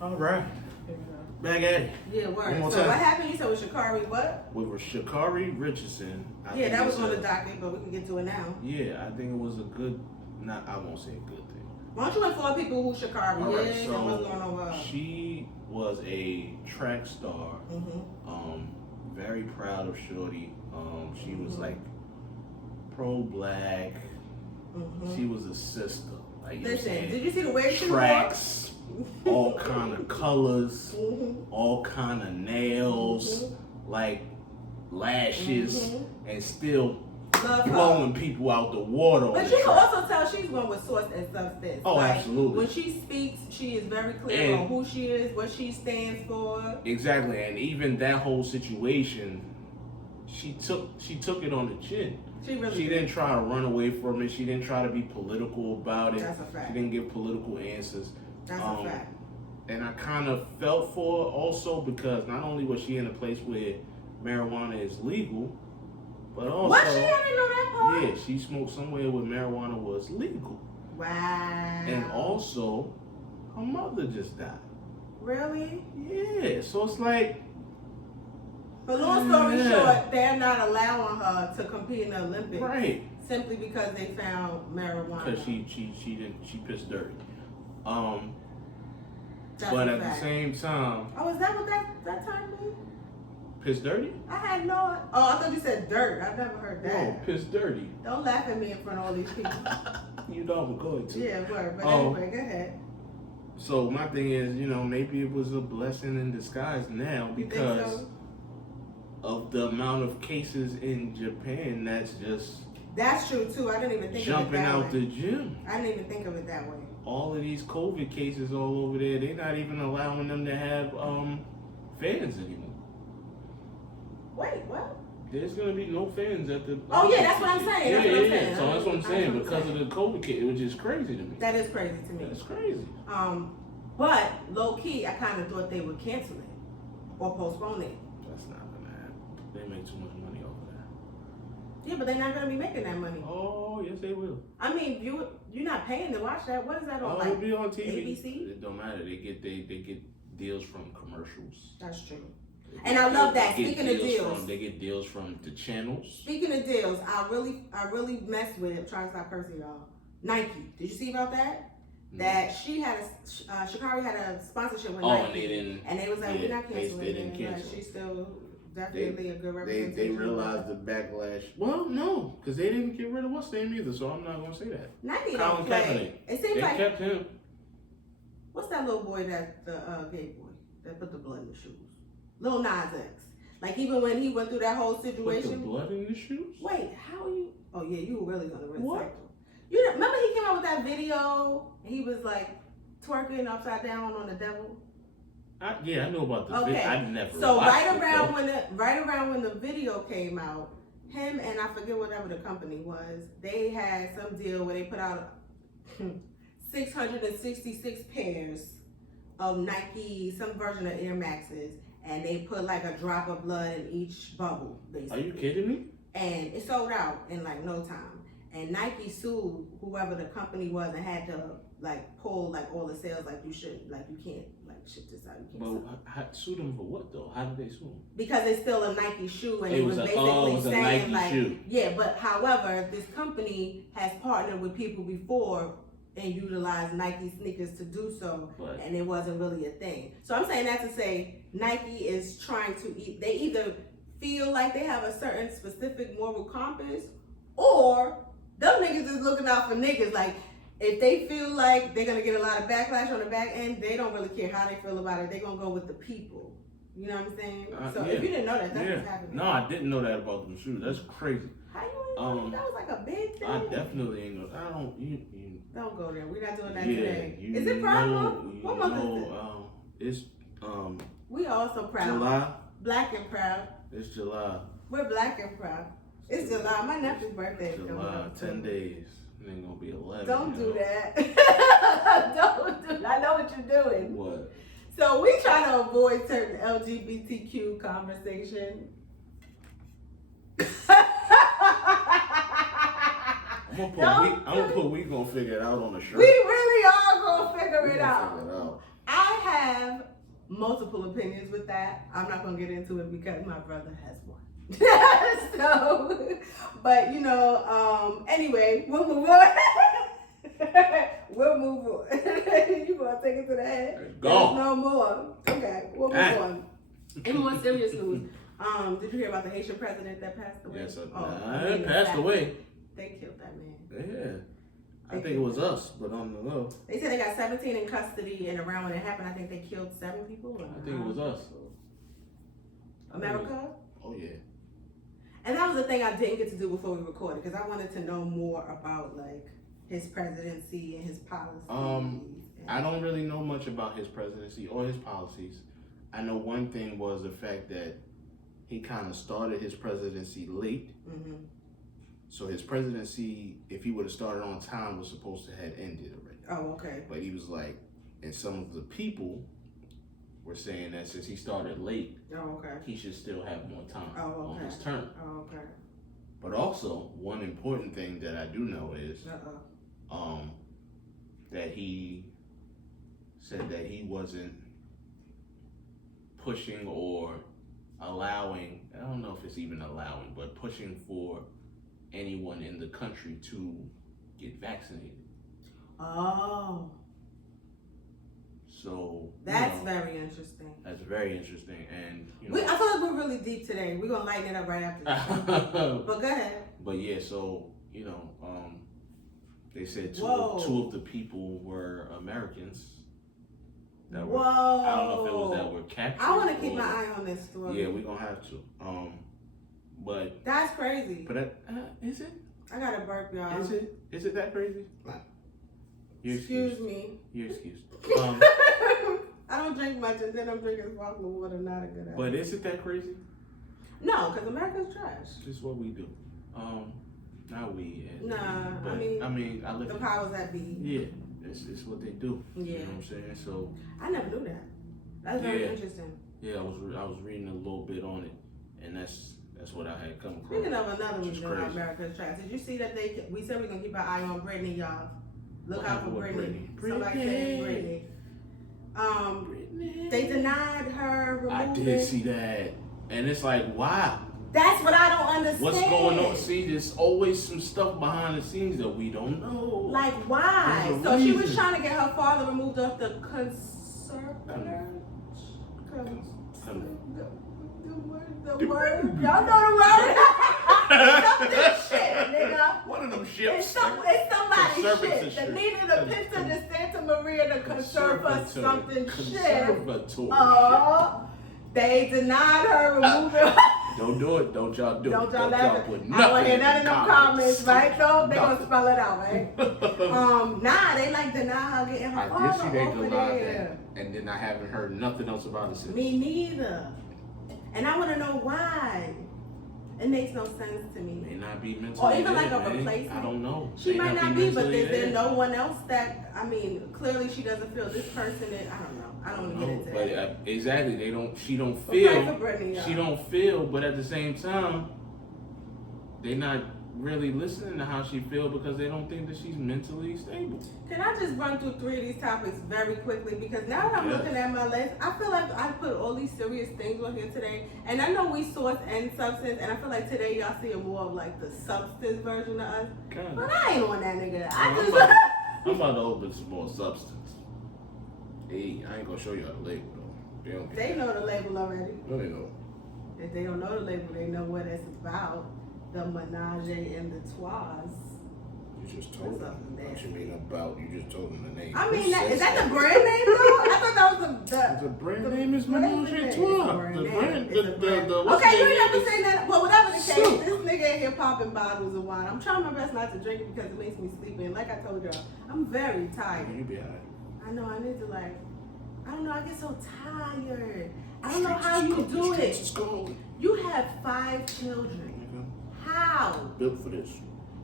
All right. Back at it. Yeah, word. One more So time. what happened? You said with Sha'Carri what? With Sha'Carri Richardson. Yeah, that was on the docket, but we can get to it now. Yeah, I think it was a good, I won't say a good thing. Why don't you inform people who Sha'Carri All right, is and what's going on with her? She was a track star. Very proud of Shorty. She was like pro-black. She was a sister. Like, Listen, did you see the way she tracks, all kind of colors, all kind of nails, like lashes, and still blowing people out the water. But you can also tell she's one with source and substance. Oh, like, absolutely. When she speaks, she is very clear on who she is, what she stands for. Exactly, and even that whole situation, she took it on the chin. She didn't try to run away from it. She didn't try to be political about it. That's a fact. She didn't give political answers. That's a fact. And I kind of felt for her also because not only was she in a place where marijuana is legal, but also... What? I didn't know that part? Yeah, she smoked somewhere where marijuana was legal. Wow. And also, her mother just died. Really? Yeah, so it's like... But long story short, they're not allowing her to compete in the Olympics. Right. Simply because they found marijuana. Because she pissed dirty. That's but a at fact. the same time... Oh, is that what that term means? Piss dirty? I had no... Oh, I thought you said dirt. I've never heard that. No, piss dirty. Don't laugh at me in front of all these people. You know I'm going to. Yeah, word. But anyway, go ahead. So my thing is, maybe it was a blessing in disguise now because of the amount of cases in Japan that's just... That's true, too. I didn't even think of it that way. Jumping out the gym. I didn't even think of it that way. All of these COVID cases all over there, they're not even allowing them to have fans anymore. Wait, what? There's gonna be no fans at the... Oh yeah, that's what I'm saying. That's what I'm saying. So that's what I'm saying because of the COVID case, which is crazy to me. That is crazy to me. That's crazy. But low key, I kind of thought they would cancel it or postpone it. That's not gonna happen. They make too much money off of that. Yeah, but they're not gonna be making that money. Oh yes, they will. I mean, you're not paying to watch that. What is that on? It'll be on TV. ABC? It don't matter. They get deals from commercials. That's true. And I love that. Speaking of deals, they get deals from the channels. Speaking of deals, I really messed with it. I'm trying to stop cursing, y'all. Nike. Did you see about that? No. That she had Sha'Carri had a sponsorship with Nike, and they was like, we're not canceling it. They didn't cancel. Like, she's still definitely a good representation. They realized the backlash. Well, no, because they didn't get rid of what's name either, so I'm not gonna say that. Nike don't play. It seems like they kept him. What's that little boy that the gay boy that put the blood in the shoes? Lil Nas X. Like even when he went through that whole situation. Put the blood in the shoes? Wait, how you? Oh yeah, you were really gonna recycle. What? You know, remember he came out with that video and he was like twerking upside down on the devil. Yeah, I know about the video. I never. So right around when the video came out, him and I forget whatever the company was, they had some deal where they put out 666 pairs of Nike, some version of Air Maxes, and they put like a drop of blood in each bubble, basically. Are you kidding me? And it sold out in like no time. And Nike sued whoever the company was and had to like pull like all the sales, like you can't like ship this out. You can't sue them for what though? How did they sue them? Because it's still a Nike shoe, and it was basically saying like, shoe. Yeah, but however, this company has partnered with people before and utilized Nike sneakers to do so, and it wasn't really a thing. So I'm saying that to say Nike is trying to they either feel like they have a certain specific moral compass, or them niggas is looking out for niggas. Like if they feel like they're gonna get a lot of backlash on the back end, they don't really care how they feel about it. They're gonna go with the people. You know what I'm saying? So if you didn't know that, that's what's happening. No, I didn't know that about them shoes. That's crazy. How you ain't know? That was like a big thing. I definitely ain't know. I don't. You don't go there. We're not doing that today. Is it Pride Month? What month is it? It's We are so proud. July. Black and proud. It's July. We're black and proud. It's July. My nephew's birthday is July. 10 days. It ain't gonna be 11. Don't do that. Don't do that. I know what you're doing. What? So we try to avoid certain LGBTQ conversation. I'm gonna put we gonna figure it out on the shirt. We really are gonna figure it out. I have multiple opinions with that. I'm not gonna get into it because my brother has one. So, but you know, anyway, we'll move on. We'll move on. You gonna take it to the head? Go. There's no more. Okay, we'll move on. In more serious news, did you hear about the Haitian president that passed away? Yes, he passed away. They killed that man. Yeah. I think it was us, but on the low. They said they got 17 in custody, and around when it happened, I think they killed 7 people. I think it was us. America? Oh, yeah. And that was the thing I didn't get to do before we recorded, because I wanted to know more about, like, his presidency and his policies. I don't really know much about his presidency or his policies. I know one thing was the fact that he kind of started his presidency late. Mm-hmm. So his presidency, if he would have started on time, was supposed to have ended already. Oh, okay. But he was like, and some of the people were saying that since he started late, he should still have more time on his term. Oh, okay. But also, one important thing that I do know is that he said that he wasn't pushing or allowing, I don't know if it's even allowing, but pushing for anyone in the country to get vaccinated. Oh. So that's very interesting. That's very interesting, and I feel like we're really deep today. We're gonna lighten it up right after this. But go ahead. But yeah, so they said two of the people were Americans. That were, I don't know if it was that were captured. I want to keep my eye on this story. Yeah, we're gonna have to. But that's crazy. But is it? I gotta burp, y'all. Is it that crazy? Excuse me. You're excused. I don't drink much, and then I'm drinking sparkling water. Not a good idea. But is it that crazy? No, because America's trash. This is what we do. Not we. I mean, I live the powers that be. Yeah, it's what they do. Yeah. You know what I'm saying? So I never knew that. That's very interesting. Yeah, I was reading a little bit on it, and that's what I had come across. Speaking of another reason why America's trash, did you see that we said we're gonna keep our eye on Brittany, y'all? Look out for Brittany. Somebody said Brittany. They denied her removing. I did see that, and it's like, why? That's what I don't understand. What's going on? See, there's always some stuff behind the scenes that we don't know. Like, why? So she was trying to get her father removed off the conservator. The word. Y'all know the word. Something shit, nigga. One of them ships. It's somebody's shit. The Nina, the Pinta, the Santa Maria, the Conserva, something shit. Oh, they denied her removing. Don't do it. Don't y'all do it. Don't y'all laugh. I don't hear none of them comments, right? So they gonna spell it out, right? They like deny her getting her father. I did see they denied that, and then I haven't heard nothing else about it since. Me neither. And I want to know why. It makes no sense to me. May not be mentally or even like a man. replacement. I don't know. She might not be, but is there no one else that? I mean, clearly she doesn't feel this person. I don't know. I don't get into that. But exactly, they don't. She don't feel. Pray for Brittany, she don't feel, but at the same time, they not really listening to how she feel because they don't think that she's mentally stable. Can I just run through 3 of these topics very quickly? Because now that I'm looking at my list, I feel like I put all these serious things on here today. And I know we source and substance, and I feel like today y'all see more of like the substance version of us. Kinda. But I ain't on that nigga. I'm about to open some more substance. Hey, I ain't gonna show y'all the label though. They know the label already. No, they know. If they don't know the label, they know what it's about. The menage and the trois. You just told them. What you mean about? You just told them the name. I mean, is that the brand name though? I thought that was the brand name is Menage and Trois. The brand. Okay, you ain't have to say that. But whatever the case, this nigga in here popping bottles of wine. I'm trying my best not to drink it because it makes me sleepy. And like I told y'all, I'm very tired. You be alright. I know. I need to I don't know. I get so tired. I don't know how you do it. You have 5 children. How? Built for this.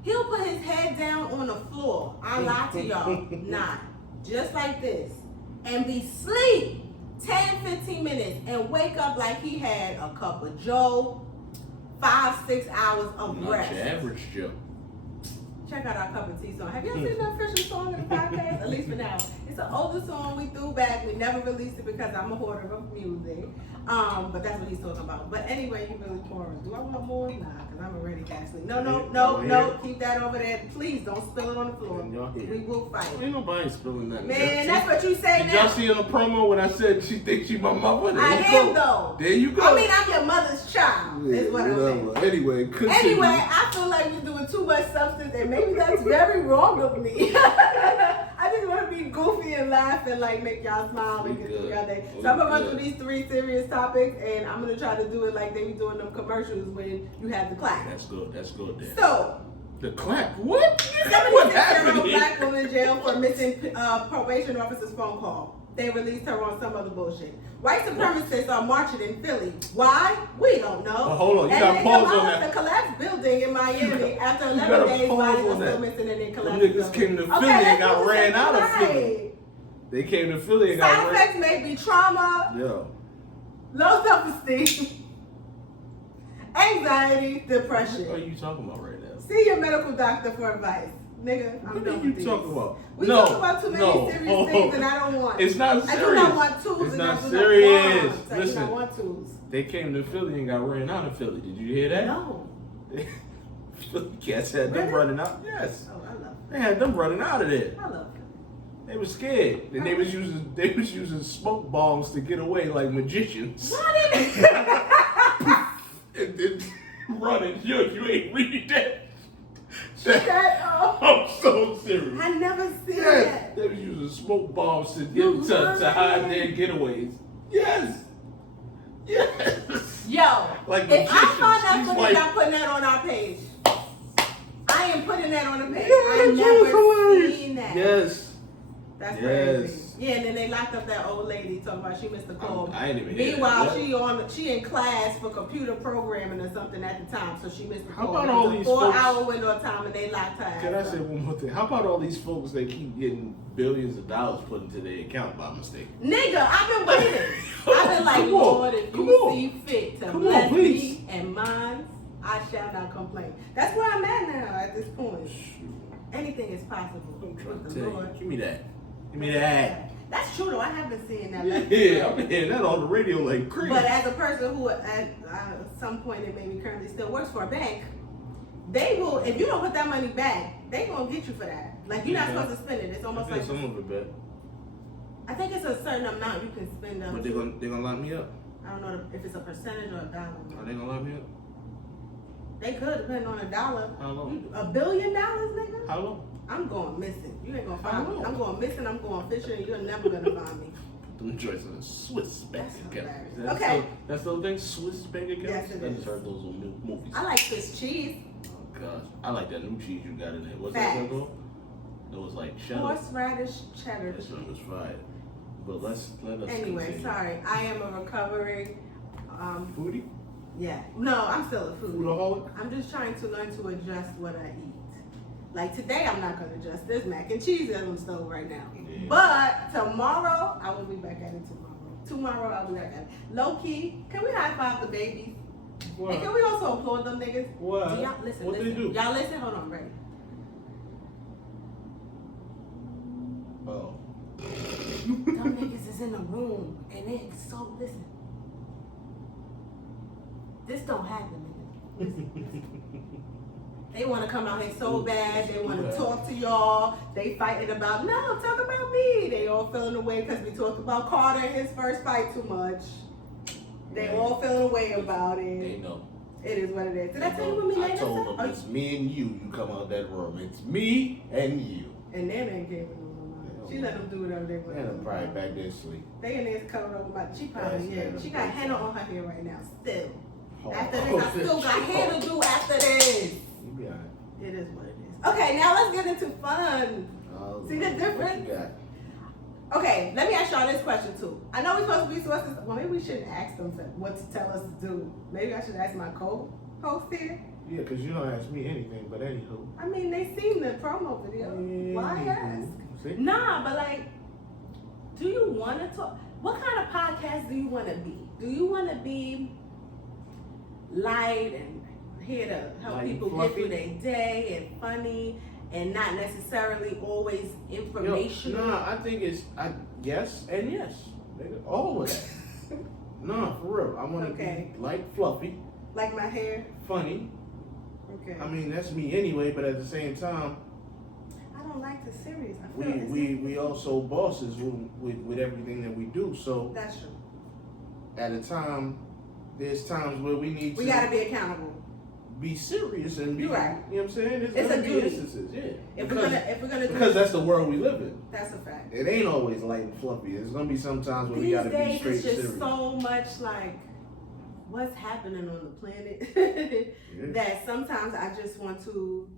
He'll put his head down on the floor. I lie to y'all. Not. Just like this. And be sleep 10, 15 minutes and wake up like he had a cup of Joe, 5, 6 hours of rest. Not your average Joe. check out our Cup of Tea song. Have y'all seen the official song of the podcast? At least for now. It's an older song we threw back. We never released it because I'm a hoarder of music. But that's what he's talking about. But anyway, you really pouring. Do I want more? Nah, because I'm already gasoline. No. Keep that over there. Please don't spill it on the floor. We will fight. Ain't nobody spilling that. Man, that's what you say Did now. y'all see on the promo when I said she thinks she my mother? There I am though. There you go. I mean, I'm your mother's child. Is what I'm saying. Anyway, I feel like you're doing too much substance, and maybe that's very wrong of me. I just want to be goofy and laugh and like make y'all smile and get through y'all day. So I'm gonna run through these 3 serious topics, and I'm gonna try to do it like they be doing them commercials when you have the clap. That's good. That's good. Then. So the clap. What? 76-year-old black woman in jail for missing probation officer's phone call. They released her on some other bullshit. White supremacists are marching in Philly. Why? We don't know. Well, hold on, you got to pause on that. The collapsed building in Miami after 11 days, bodies are still missing and they collapsed. Them niggas came to Philly and got ran out of Philly. They came to Philly and got ran. Side effects may be trauma, low self-esteem, anxiety, depression. What are you talking about right now? See your medical doctor for advice. Nigga, I'm done with you talking about? We talk about too many serious things and I don't want. It's not serious. I do not want tools. It's not not serious. I do Listen, not want tools. They came to Philly and got ran out of Philly. Did you hear that? No. Philly cats had them running out. Yes. Oh, I love it. They had them running out of there. I love it. They were scared. And they was using smoke bombs to get away like magicians. What is And then running. You ain't read that. Shut up. I'm so serious. I never seen that. They were using smoke bombs to hide their getaways. Yes. Yo, like if I find that footage, like, I'm putting that on our page. I am putting that on the page. Yeah, I never seen that. Yes. That's crazy. Yeah, and then they locked up that old lady talking about she missed the call. I ain't even hear Meanwhile, that. she in class for computer programming or something at the time, so she missed the call. How about all these 4-hour window of time and they locked her. Can I say one more thing? How about all these folks that keep getting billions of dollars put into their account by mistake? Nigga, I've been waiting. I've been like, Lord, if you see fit to bless me and mine, I shall not complain. That's where I'm at now at this point. Anything is possible. I'm trying with to the tell Lord. you. Give me that. Give me that. That's true though. I haven't seen that. Yeah, I've been hearing that on the radio like crazy. But as a person who at some point and maybe currently still works for a bank, they will, if you don't put that money back, they gonna get you for that. Like you're not supposed to spend it. It's almost like some of it back. I think it's a certain amount you can spend. But they're gonna lock me up. I don't know if it's a percentage or a dollar. Are they gonna lock me up? They could, depending on a dollar. How long? $1 billion, nigga? How long? I'm going missing. You ain't gonna find me. I'm going missing. I'm going fishing. And you're never gonna find me. Them joints in a Swiss bank account. Okay. That's the thing. Swiss bank account. Yes, it I is. just heard those on movies. I like Swiss cheese. Oh gosh, I like that new cheese you got in there. What's Facts. that called? It was like cheddar. Horseradish cheddar That cheese. one was fried. But let us. Anyway, continue. sorry. I am a recovering. Foodie? Yeah. No, I'm still a foodie. Foodaholic? I'm just trying to learn to adjust what I eat. Like today, I'm not gonna adjust. There's mac and cheese on the stove right now. Yeah. But tomorrow, I will be back at it tomorrow. Tomorrow, I'll be back at it. Low key, can we high five the babies? What? And can we also applaud them niggas? What? Do y'all listen? What listen. they do? Y'all listen. Hold on, ready? Oh. Them niggas is in the room, and they so listen. This don't happen, nigga. Listen. They want to come out here so bad. They want to talk to y'all. They fighting about, no, talk about me. They all feeling away because we talked about Carter in his first fight too much. They all feeling away about it. They know. It is what it is. Did I tell you what me I told them it's me and you. You come out that room. It's me and you. And then they came in the room. She let them do whatever they want. And I'm probably back there asleep. They in there covered over my. She probably She got henna on her hair right now. Still. Oh. After this, I still got hair to do after this. You be alright. It is what it is. Okay, now let's get into fun. See the difference? Okay, let me ask y'all this question too. I know we're supposed to be sources. Well, maybe we shouldn't ask them what to tell us to do. Maybe I should ask my co-host here. Yeah, because you don't ask me anything, but anywho. I mean, they seen the promo video. Why ask? See? Nah, but like, do you want to talk? What kind of podcast do you want to be? Do you want to be light and here to help Light people fluffy? get through their day and funny and not necessarily always informational? I think it's yes and yes. Nigga, all of that. No, for real. I want to be like fluffy. Like my hair? Funny. Okay. I mean, that's me anyway, but at the same time, I don't like the serious. We also bosses with everything that we do. So that's true. At a time, there's times where we gotta be accountable. Be serious and be, You're right. You know what I'm saying? It's a duty. Instances, yeah. If we're gonna do because that's the world we live in. That's a fact. It ain't always light and fluffy. There's gonna be some times where we gotta be straight These days, it's just serious. so much like what's happening on the planet that sometimes I just want to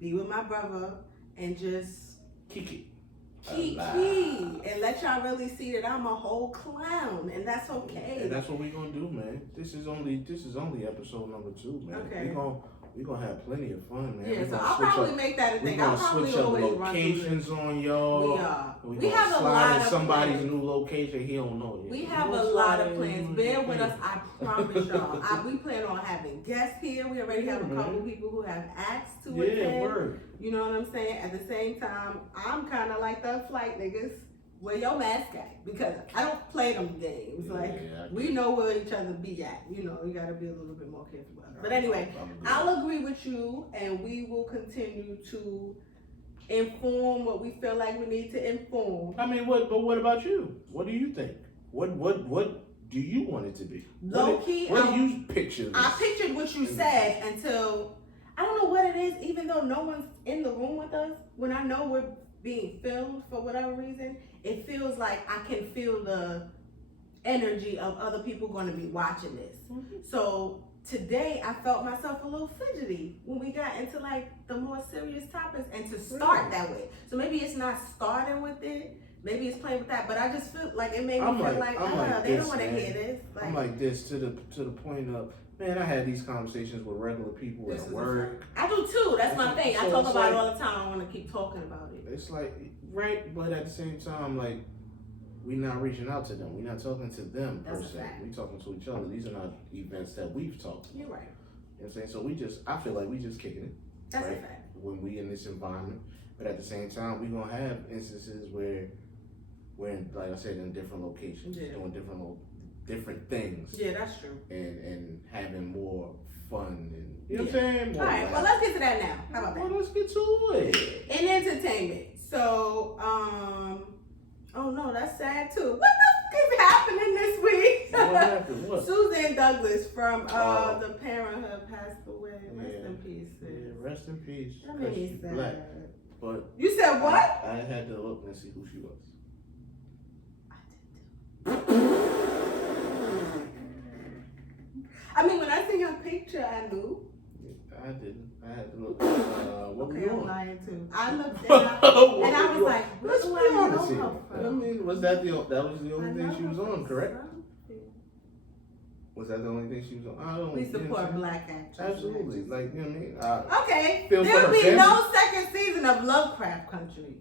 be with my brother and just kiki and let y'all really see that I'm a whole clown, and that's okay. And that's what we're gonna do, man. This is only episode number 2, man. Okay. We're gonna have plenty of fun, man. Yeah, so I'll probably make that a thing. I'll probably always locations on y'all. We have a lot of somebody's plans. new location. He don't know yet. We have a lot of plans. Bear with us, I promise y'all. We plan on having guests here. We already have a couple people who have asked to attend. Word. You know what I'm saying? At the same time, I'm kind of like the flight niggas. Where your mask at? Because I don't play them games. We know where each other be at. You know, you gotta be a little bit more careful. But anyway, I'll agree with you, and we will continue to inform what we feel like we need to inform. I mean, what about you? What do you think? What do you want it to be? Low key, what do you picture? I pictured what you said until I don't know what it is. Even though no one's in the room with us, when I know we're being filmed for whatever reason, it feels like I can feel the energy of other people going to be watching this. Mm-hmm. So today I felt myself a little fidgety when we got into like the more serious topics, and to start that way. So maybe it's not starting with it, maybe it's playing with that, but I just feel like it made me feel like they don't want to hear this. I'm like this to the point of, man, I had these conversations with regular people at work. I do too. That's my thing. I talk about it all the time. I want to keep talking about it. It's like, right, but at the same time, like, we're not reaching out to them. We're not talking to them per se. We're talking to each other. These are not events that we've talked about. You're right. You know what I'm saying? So I feel like we just kicking it. That's right? a fact. When we in this environment. But at the same time, we're going to have instances where we're in, like I said, in different locations, doing different things. Yeah, that's true. And having more fun and, you know what I'm saying? All right, well, let's get to that now. How about that? Well, let's get to it. In entertainment. So, oh no, that's sad too. What the f is happening this week? What happened? What? Suzanne Douglas from the Parenthood passed away. Rest in peace, sis. Yeah, rest in peace. That made me sad. Black. But you said what? I had to look and see who she was. I did too. I mean, when I seen her picture, I knew. I didn't. I had to look. What okay, were you I'm on? lying too. I looked and I was like, what do I know her from? I mean, was that the only thing she was on, correct? Was that the only thing she was on? We support black actors. Absolutely. Like, you know what I mean? Okay, there'll be no second season of Lovecraft Country.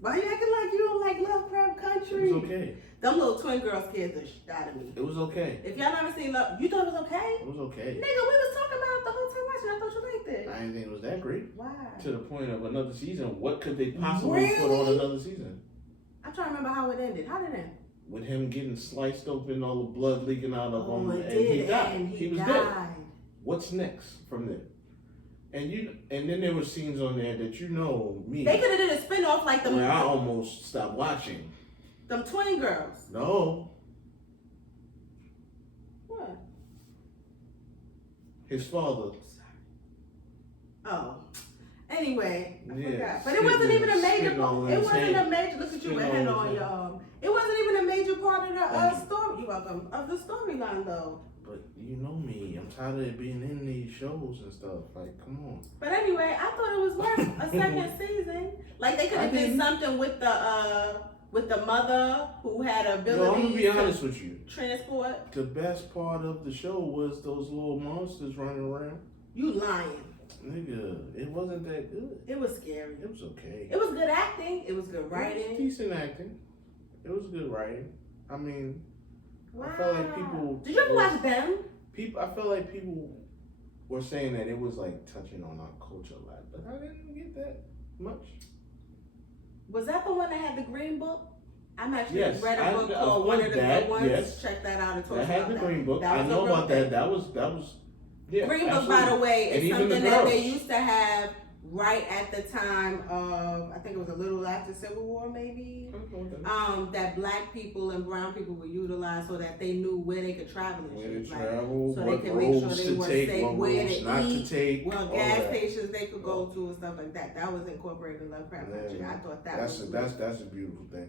Why you acting like you don't like Lovecraft Country? It was okay. Them little twin girls scared the shit out of me. It was okay. If y'all never seen Love, you thought it was okay? It was okay. Nigga, we was talking about it the whole time watching. I thought you liked it. I didn't think it was that great. Why? To the point of another season. What could they possibly put on another season? I'm trying to remember how it ended. How did it end? With him getting sliced open, all the blood leaking out of him, and he died. He was dead. died. What's next from there? And then there were scenes on there that me. They could have did a spinoff like where I almost stopped watching. Them twin girls. No. What? His father. Oh. Anyway, I forgot. But it wasn't even a major part. It wasn't a major. Look at you with hand on y'all. It wasn't even a major part of the story. You're welcome. Of the storyline though. But you know me, I'm tired of being in these shows and stuff. Like, come on. But anyway, I thought it was worth a second season. Like they could have did something with the mother who had ability. No, I'm gonna be honest with you. Transport. The best part of the show was those little monsters running around. You lying. Nigga, it wasn't that good. It was scary. It was okay. It was good acting. It was good writing. It was decent acting. It was good writing. I mean, wow. I felt like people. Did you ever watch them? I felt like people were saying that it was like touching on our culture a lot, but I didn't get that much. Was that the one that had the green book? I'm actually Yes, read a book called One of the Good Ones. Yes. Check that out and talk I about had the green book. I know about that. That was yeah. Green book, by the way, is something that they used to have right at the time of, I think it was a little after Civil War, maybe. Okay. That black people and brown people would utilize so that they knew where they could travel and where shit. to travel, so what they could make sure roads they to were take, safe, what where roads to not eat, to take, what gas stations they could go to and stuff like that. That was incorporated in Lovecraft Country. I thought that's a beautiful thing.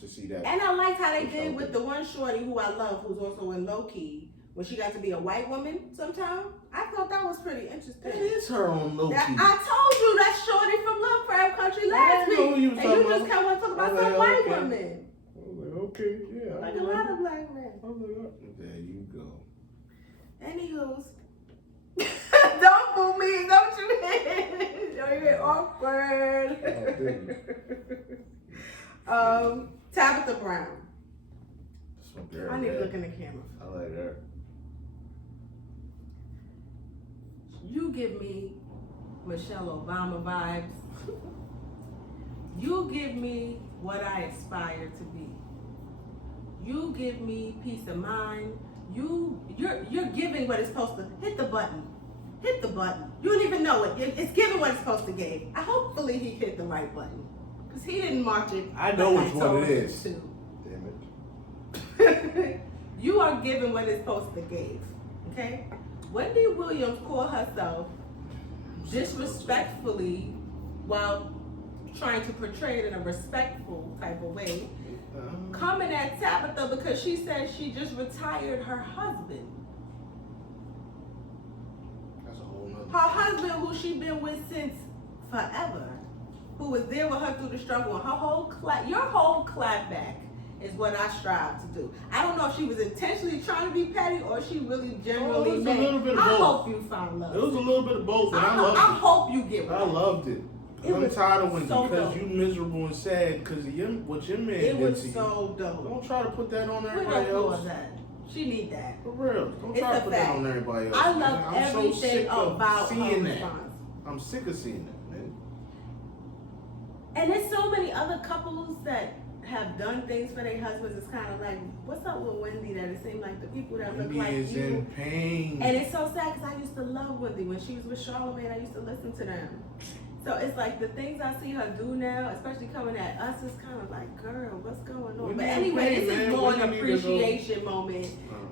To see that. And I liked how they did with the one shorty who I love, who's also in Low Key, when she got to be a white woman sometime. I thought that was pretty interesting. That is her on Low Key. I told you that shorty from Lovecraft Country last week. And you just kind of talking about some white women. I was like, okay, yeah. Like a lot of black men. I was like, there you go. Anywho's. Don't boo me, don't you mean? You're awkward. Tabitha Brown. I need to look in the camera. I like her. You give me Michelle Obama vibes. You give me what I aspire to be. You give me peace of mind. You're giving what it's supposed to. Hit the button. Hit the button. You don't even know it. It's giving what it's supposed to give. Hopefully he hit the right button. Because he didn't mark it. I know which one it is. Damn it. You are giving what it's supposed to give. Okay? Wendy Williams called herself disrespectfully while trying to portray it in a respectful type of way. Coming at Tabitha because she said she just retired her husband. That's a whole nother. Her husband, who she been with since forever, who was there with her through the struggle, and your whole clapback is what I strive to do. I don't know if she was intentionally trying to be petty or she really genuinely meant. I hope you found love. It was a little bit of both, and I loved it. I hope you get I loved it. I'm tired of Wendy because you miserable and sad because what your man did to you. It was so dope. Don't try to put that on everybody else. She need that. For real. Don't try to put that on everybody else. I love everything about seeing her that. response. I'm sick of seeing that, man. And there's so many other couples that have done things for their husbands. It's kind of like, what's up with Wendy? That it seemed like the people that Wendy look like is you. in pain. And it's so sad because I used to love Wendy when she was with Charlamagne. I used to listen to them. So it's like the things I see her do now, especially coming at us, is kind of like, girl, what's going on? But anyway, this is more an appreciation moment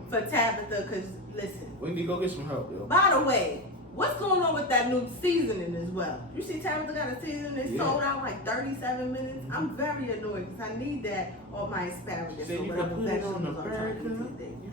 for Tabitha because, listen. Wendy, go get some help, yo. By the way, what's going on with that new seasoning as well? You see Tabitha got a seasoning that sold out like 37 minutes. I'm very annoyed because I need that on my asparagus. So you can put it on the burger.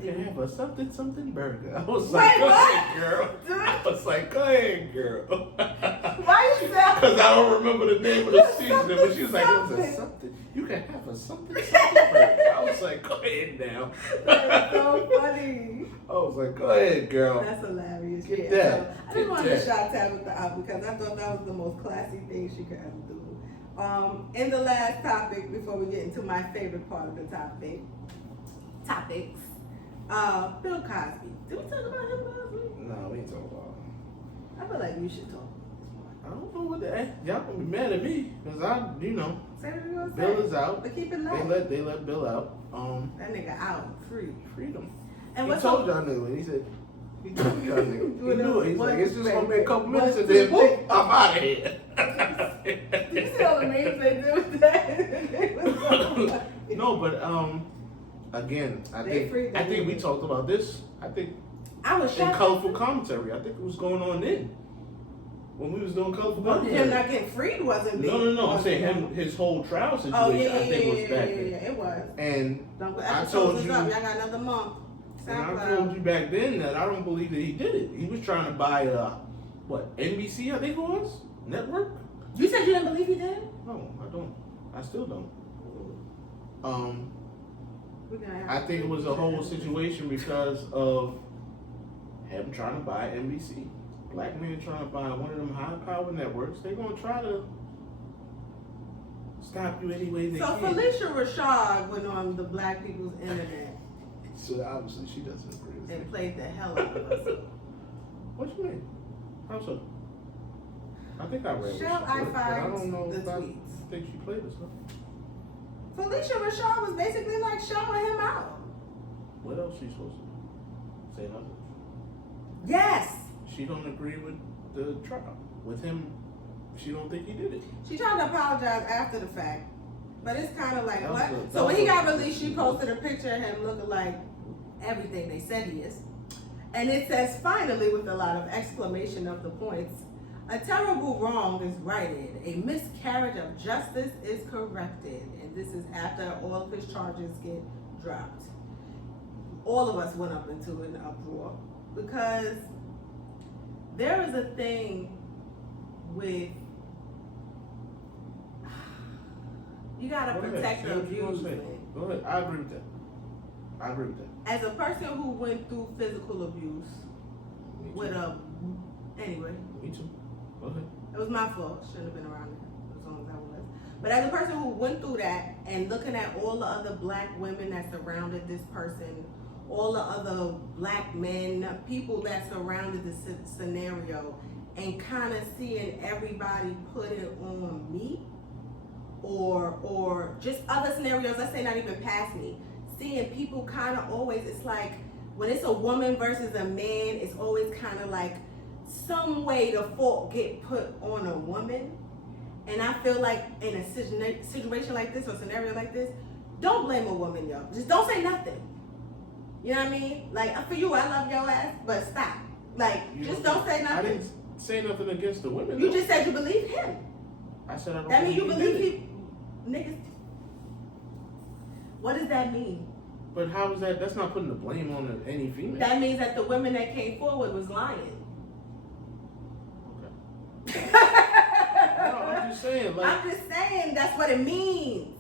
You can have a something burger. I was like, go ahead, girl. I was like, go ahead, girl. Why you say? Because I don't remember the name of the seasoning, but she was like, it was a something. You can have a something burger. I was like, go ahead now. That's so funny. I was like, go ahead, girl. That's hilarious. Get that. So I just wanted to shout Tabitha out because I thought that was the most classy thing she could ever do. In the last topic, before we get into my favorite part of the topics, Bill Cosby. Did we talk about him last week? No, we ain't talking about him. I feel like we should talk. I don't know what the y'all gonna be mad at me because Say what you gonna say. Bill is out. But keep it light. They let Bill out. That nigga out, Freedom. And he told y'all nigga. He said. He told y'all nigga. He knew it. He's like, it's just gonna be a couple minutes and then whoop, I'm out of here. Did you see all the names they did with that? No, but again, I think we talked about this. I think I was in colorful commentary. I think it was going on then when we was doing colorful commentary. Him not getting freed wasn't big. No. I'm saying his whole trial situation. I think was back then. Yeah, it was. And I told you, y'all got another month. And I told you back then that I don't believe that he did it. He was trying to buy NBC, I think it was, network. You said you didn't believe he did it? No, I don't. I still don't. I think it was a whole situation because of him trying to buy NBC. Black men trying to buy one of them high-power networks. They're gonna try to stop you any way they can. So Felicia Rashad went on the Black People's Internet. So obviously she doesn't agree with and played the hell out of us. What you mean? How so? I think I read. Shall I find I don't know the if I tweets? think she played this. Felicia Rashad was basically like showing him out. What else she supposed to do? Say nothing. Yes. She don't agree with the trial. With him, she don't think he did it. She tried to apologize after the fact, but it's kind of like That what? was a- So when he got released, she posted a picture of him looking like everything they said he is, and it says finally with a lot of exclamation of the points. A terrible wrong is righted. A miscarriage of justice is corrected. And this is after all of his charges get dropped. All of us went up into an uproar because there is a thing with you gotta protect the abused. Go ahead. I agree with that. As a person who went through physical abuse with a anyway. Me too. Go ahead. It was my fault. Shouldn't have been around it as long as I was. But as a person who went through that and looking at all the other black women that surrounded this person, all the other black men, people that surrounded the scenario, and kind of seeing everybody put it on me, or just other scenarios, let's say not even past me, seeing people kind of always, it's like when it's a woman versus a man, it's always kind of like some way the fault get put on a woman. And I feel like in a situation like this or scenario like this, don't blame a woman, yo. Just don't say nothing. You know what I mean? Like, for you, I love your ass, but stop. Like, just don't say nothing. I didn't say nothing against the women. You just said you believe him. I said I don't. That means you believe he he, niggas. What does that mean? But how is that? That's not putting the blame on any female. That means that the women that came forward was lying. Okay. No, I'm just saying. Like, I'm just saying that's what it means.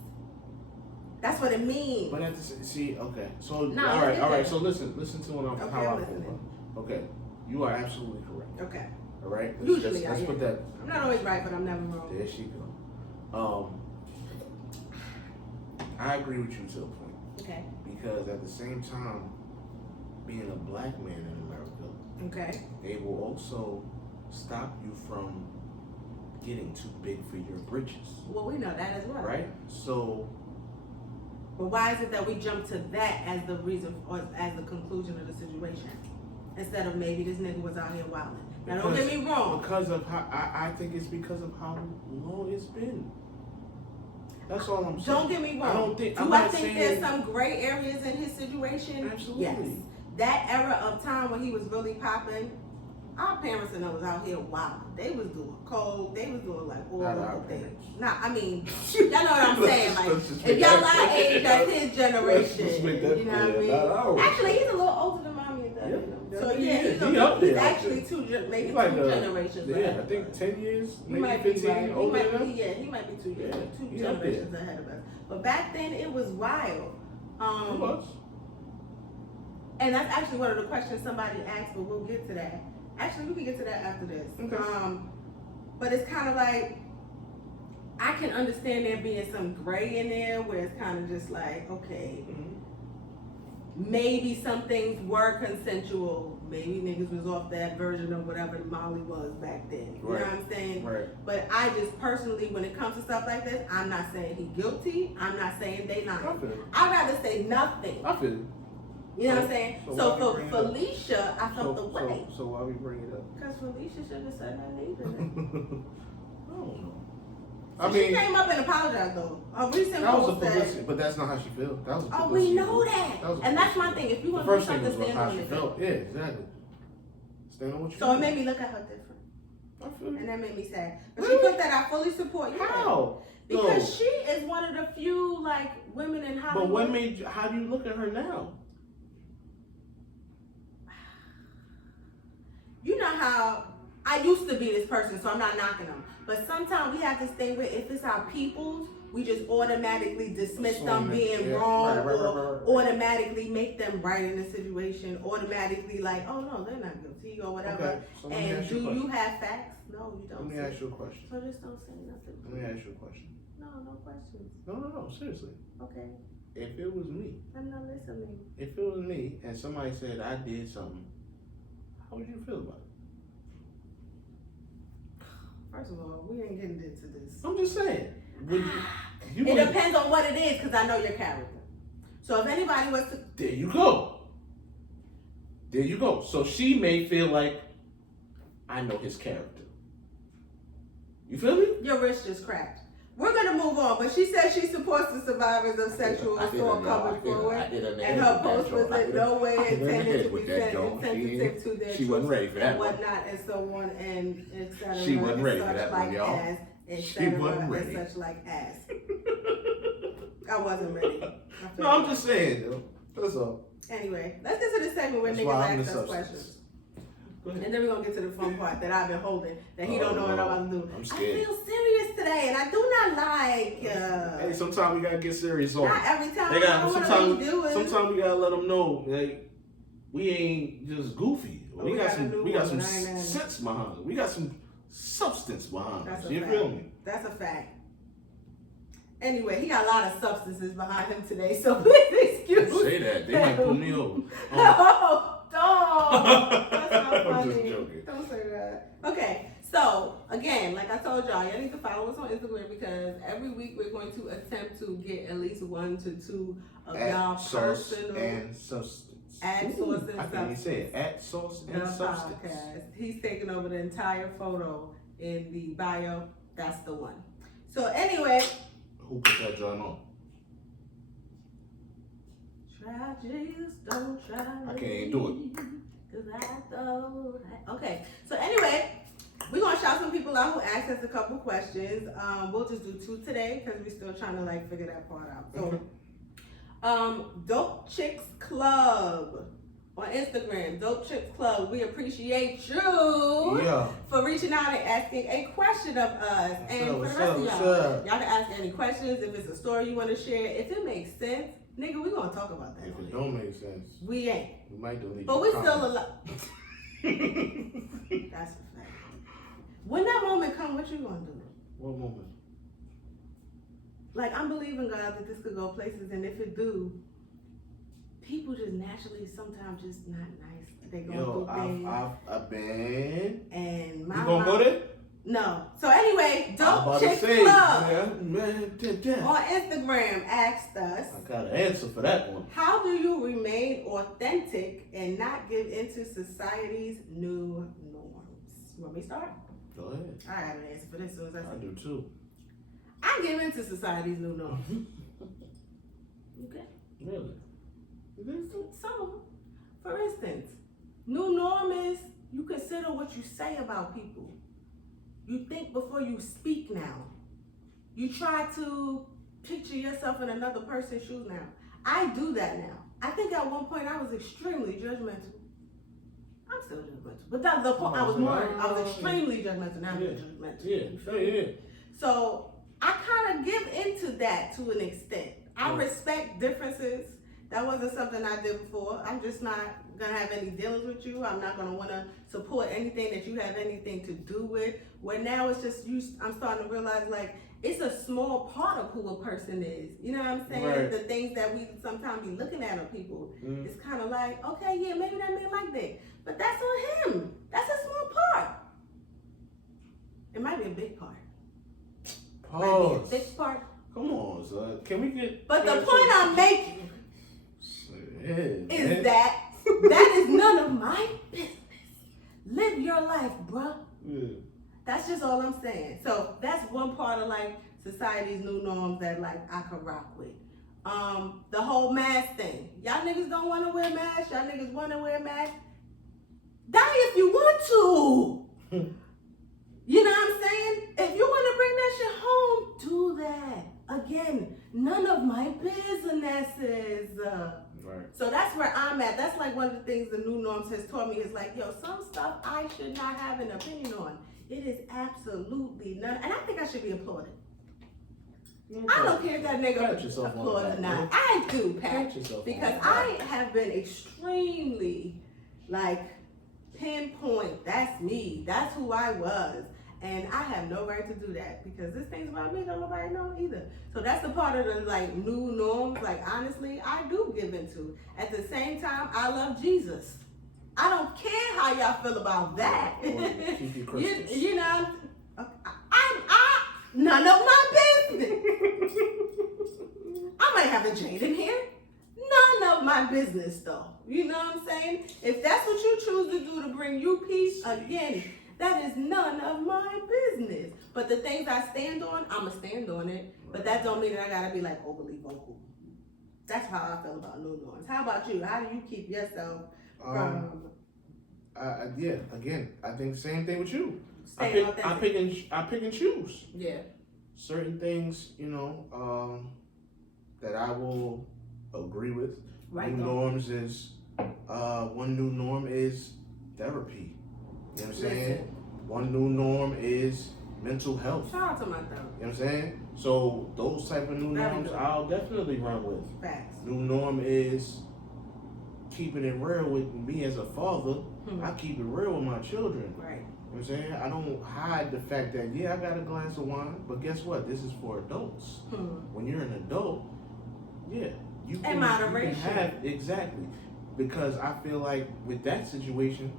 That's what it means. But at the, see, okay. So No, all right. So listen to what I'm, Okay, how I'm I listening. feel. Okay, you are absolutely correct. Okay. All right. Usually let's I put am. that. I'm not always right, but I'm never wrong. There she go. I agree with you to a point. Okay. Because at the same time, being a black man in America, Okay. they will also stop you from getting too big for your britches. Well, we know that as well. Right? So. But why is it that we jump to that as the reason or as the conclusion of the situation? Instead of maybe this nigga was out here wilding. Now don't get me wrong. Because of how I think it's because of how long it's been. That's all I'm saying. Don't get me wrong. I don't think. Do I think there's some gray areas in his situation? Absolutely. Yes. That era of time when he was really popping, our parents and them was out here wild. They was doing cold. They was doing like all Not of our the things. parents. Y'all know what I'm saying. Like, if y'all our age, that's his generation. You know what I mean? Actually, he's a little older than mommy and daddy. Yeah. So Yeah, he's he's actually maybe like two generations. Yeah, ahead I of think us. 10 years, He maybe might be 15 right. older than us. He might be two He up generations ahead of us. But back then it was wild. It was. And that's actually one of the questions somebody asked, but we'll get to that. Actually, we can get to that after this. Okay. But it's kind of like, I can understand there being some gray in there where it's kind of just like, okay, maybe some things were consensual. Maybe niggas was off that version of whatever Molly was back then. You know what I'm saying? Right. But I just personally, when it comes to stuff like this, I'm not saying he guilty. I'm not saying they lying. I feel it. I'd rather say nothing. I feel it. You know what I'm saying? So why So we bring for it up? Felicia, I felt the way. So why we bring it up? Because Felicia shouldn't have said that either. I don't know. So she came up and apologized though. A recent that was a post said, publicity, but that's not how she feels. That was a oh, publicity. we know that. And that's my thing. If you The want to do first thing something, was stand how on she it. felt. Yeah, exactly. Stand on what you So it made me look at her different. I feel And it. that made me sad. But Really? she put that I fully support you. How? Because No. she is one of the few like women in Hollywood. But what made you, how do you look at her now? You know how I used to be this person, so I'm not knocking them. But sometimes we have this thing where if it's our peoples, we just automatically dismiss them being wrong or automatically make them right in the situation, automatically like, oh no, they're not guilty or whatever. Okay, so let me And ask you a do you question. have facts? No, you don't. Let me ask you a question. So just don't say nothing. Let me ask you a question. No, no questions. No, seriously. Okay, If it was me, I'm not listening. if it was me and somebody said I did something, how would you feel about it? First of all, we ain't getting into this. I'm just saying. It depends on what it is, because I know your character. So if anybody was to... There you go. There you go. So she may feel like, I know his character. You feel me? Your wrist just cracked. We're going to move on, but she said she supports the survivors of sexual assault coming forward, and her post was in no way intended to be sensitive to their She wasn't ready for that and whatnot, and so on, and etc. She wasn't ready for that one, y'all. She wasn't ready. And such like ass. I wasn't ready. No, I'm just saying, though. That's all. Anyway, let's get to the segment where niggas ask us questions. And then we're going to get to the fun part that I've been holding, that he don't know what I'm about to do. I'm scared. I feel serious today, and I do not like... hey, sometimes we got to get serious on Not every time. Sometimes we got to let them know, like, we ain't just goofy. We got some sense behind it. We got some substance behind it. You feel me? That's a fact. Anyway, he got a lot of substances behind him today, so please excuse me. Don't say that. They might pull me over. No, don't. That's not funny. I'm just joking. Don't say that. Okay, so again, like I told y'all need to follow us on Instagram, because every week we're going to attempt to get at least 1 to 2 of y'all personal and substance. At source and substance. I can't even say it. At source and substance. Podcast. He's taking over the entire photo in the bio. That's the one. So anyway. Who put that joint on? Try Jesus, don't try me. I can't even do it. Cause I thought. Okay. So anyway, we're gonna shout some people out who asked us a couple questions. We'll just do 2 today because we're still trying to like figure that part out. So, Dope Chicks Club on Instagram, Dope Chicks Club. We appreciate you for reaching out and asking a question of us. And for the rest of y'all can ask any questions. If it's a story you want to share, if it makes sense, nigga, we gonna talk about that. If it don't make sense, we ain't. We might delete. But we still alive. That's a fact. When that moment come, what you gonna do? What moment? Like, I'm believing God that this could go places, and if it do, people just naturally sometimes just not nice. They go through things. I've been. And my you gonna go there? No. So anyway, Dope Chick Club man, on Instagram asked us. I got an answer for that one. How do you remain authentic and not give into society's new norms? You want me to start? Go ahead. I have an answer for this as soon as I do too. I give into society's new norms. Okay. Really? Some of them. For instance, new norm is you consider what you say about people. You think before you speak now. You try to picture yourself in another person's shoes now. I do that now. I think at one point I was extremely judgmental. I'm still judgmental. But that's the point. I was extremely judgmental. Now I'm judgmental. Yeah. So I kind of give into that to an extent. I respect differences. That wasn't something I did before. I'm just not going to have any dealings with you. I'm not going to want to support anything that you have anything to do with. Where now it's just I'm starting to realize, like, it's a small part of who a person is. You know what I'm saying? Right. The things that we sometimes be looking at on people. It's kind of like, okay, yeah, maybe that man like that. But that's on him. That's a small part. It might be a big part. Pause. Might be a big part. Come on, son. Can we get... But the point I'm making is that is none of my business. Live your life, bruh. Yeah. That's just all I'm saying. So that's one part of like society's new norms that like I could rock with. The whole mask thing. Y'all niggas don't want to wear masks. Y'all niggas want to wear masks. Die if you want to. You know what I'm saying? If you want to bring that shit home, do that. Again, none of my businesses. Right. So that's where I'm at. That's like one of the things the new norms has taught me is like, yo, some stuff I should not have an opinion on. It is absolutely none. And I think I should be applauded. I don't care if that nigga applauds or not. I do, Pat. Because I have been extremely, like, pinpoint. That's me. That's who I was. And I have no right to do that because this thing's about me, don't nobody know either. So that's the part of the like new norms, like honestly, I do give into. At the same time, I love Jesus. I don't care how y'all feel about that. Keep your Christmas. you know, None of my business. I might have a Jade in here. None of my business, though. You know what I'm saying? If that's what you choose to do to bring you peace, again, that is none of my business. But the things I stand on, I'ma stand on it. But that don't mean that I gotta be like overly vocal. That's how I feel about new norms. How about you? How do you keep yourself from? Yeah. Again, I think the same thing with you. I pick and choose. Yeah. Certain things, that I will agree with. Right. New norms is one new norm is therapy. You know what I'm saying? One new norm is mental health. Shout out to my therapist. You know what I'm saying? So those type of new norms I'll definitely run with. Facts. New norm is keeping it real with me as a father. I keep it real with my children. Right. You know what I'm saying? I don't hide the fact that, yeah, I got a glass of wine, but guess what? This is for adults. When you're an adult, yeah, you can, moderation. You can have, exactly. Because I feel like with that situation,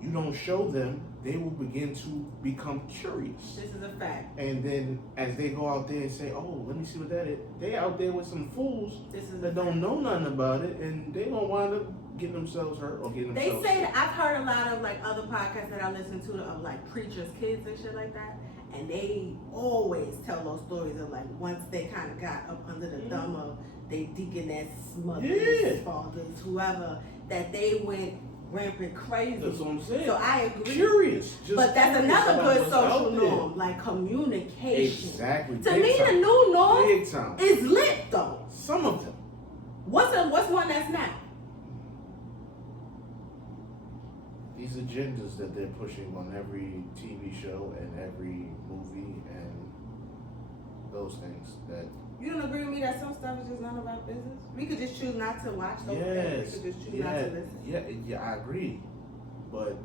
you don't show them, they will begin to become curious. This is a fact. And then as they go out there and say, oh, let me see what that is, they out there with some fools that don't know nothing about it, and they gonna wind up getting themselves hurt or getting themselves They say that I've heard a lot of like other podcasts that I listen to of like preachers' kids and shit like that, and they always tell those stories of like once they kind of got up under the thumb of they deaconess, mothers, fathers, whoever, that they went rampant crazy. That's what I'm saying. So I agree. Curious. But that's another good social norm, like communication. Exactly. To me, the new norm is lit though. Some of them. What's one that's not? These agendas that they're pushing on every TV show and every movie and those things that. You don't agree with me that some stuff is just none of our business? We could just choose not to watch those things. We could just choose not to listen. Yeah, I agree. But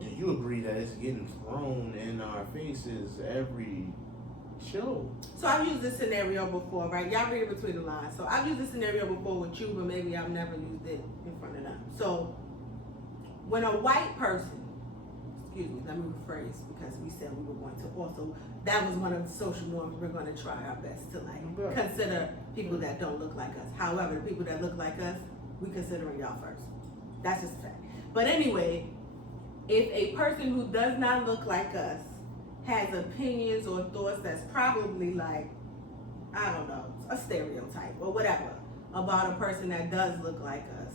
do you agree that it's getting thrown in our faces every show? So I've used this scenario before, right? Y'all read it between the lines. So I've used this scenario before with you, but maybe I've never used it in front of them. So when a white person, let me rephrase because we said we were going to also, that was one of the social norms we're going to try our best to like consider people that don't look like us. However, the people that look like us, we considering y'all first. That's just a fact. But anyway, if a person who does not look like us has opinions or thoughts that's probably like, I don't know, a stereotype or whatever about a person that does look like us.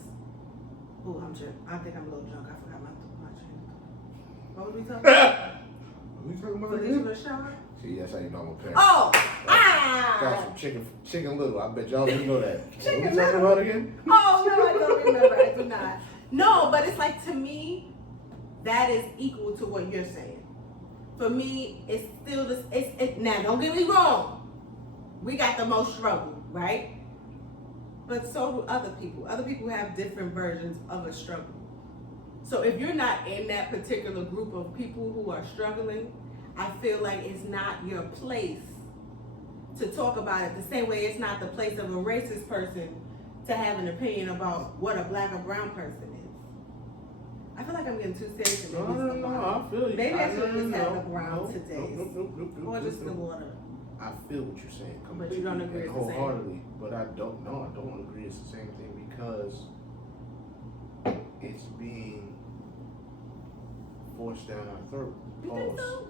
Oh, I think I'm a little drunk. I forgot my train. What were we talking about? What are we talking about again? Was you shower? See, that's how you know I'm a parent. Oh! Got some chicken little. I bet y'all didn't know that. Chicken what are we talking about again? Oh, no, I don't remember. I do not. No, but it's like, to me, that is equal to what you're saying. For me, it's still this. Now, don't get me wrong. We got the most struggle, right? But so do other people. Other people have different versions of a struggle. So if you're not in that particular group of people who are struggling, I feel like it's not your place to talk about it the same way it's not the place of a racist person to have an opinion about what a black or brown person is. I feel like I'm getting too serious. No, I feel you. Maybe I should just have the brown today. Nope. Or just the water. I feel what you're saying completely. But you don't agree it's the same? Wholeheartedly. But I don't agree it's the same thing because it's being forced down our throat. You think so?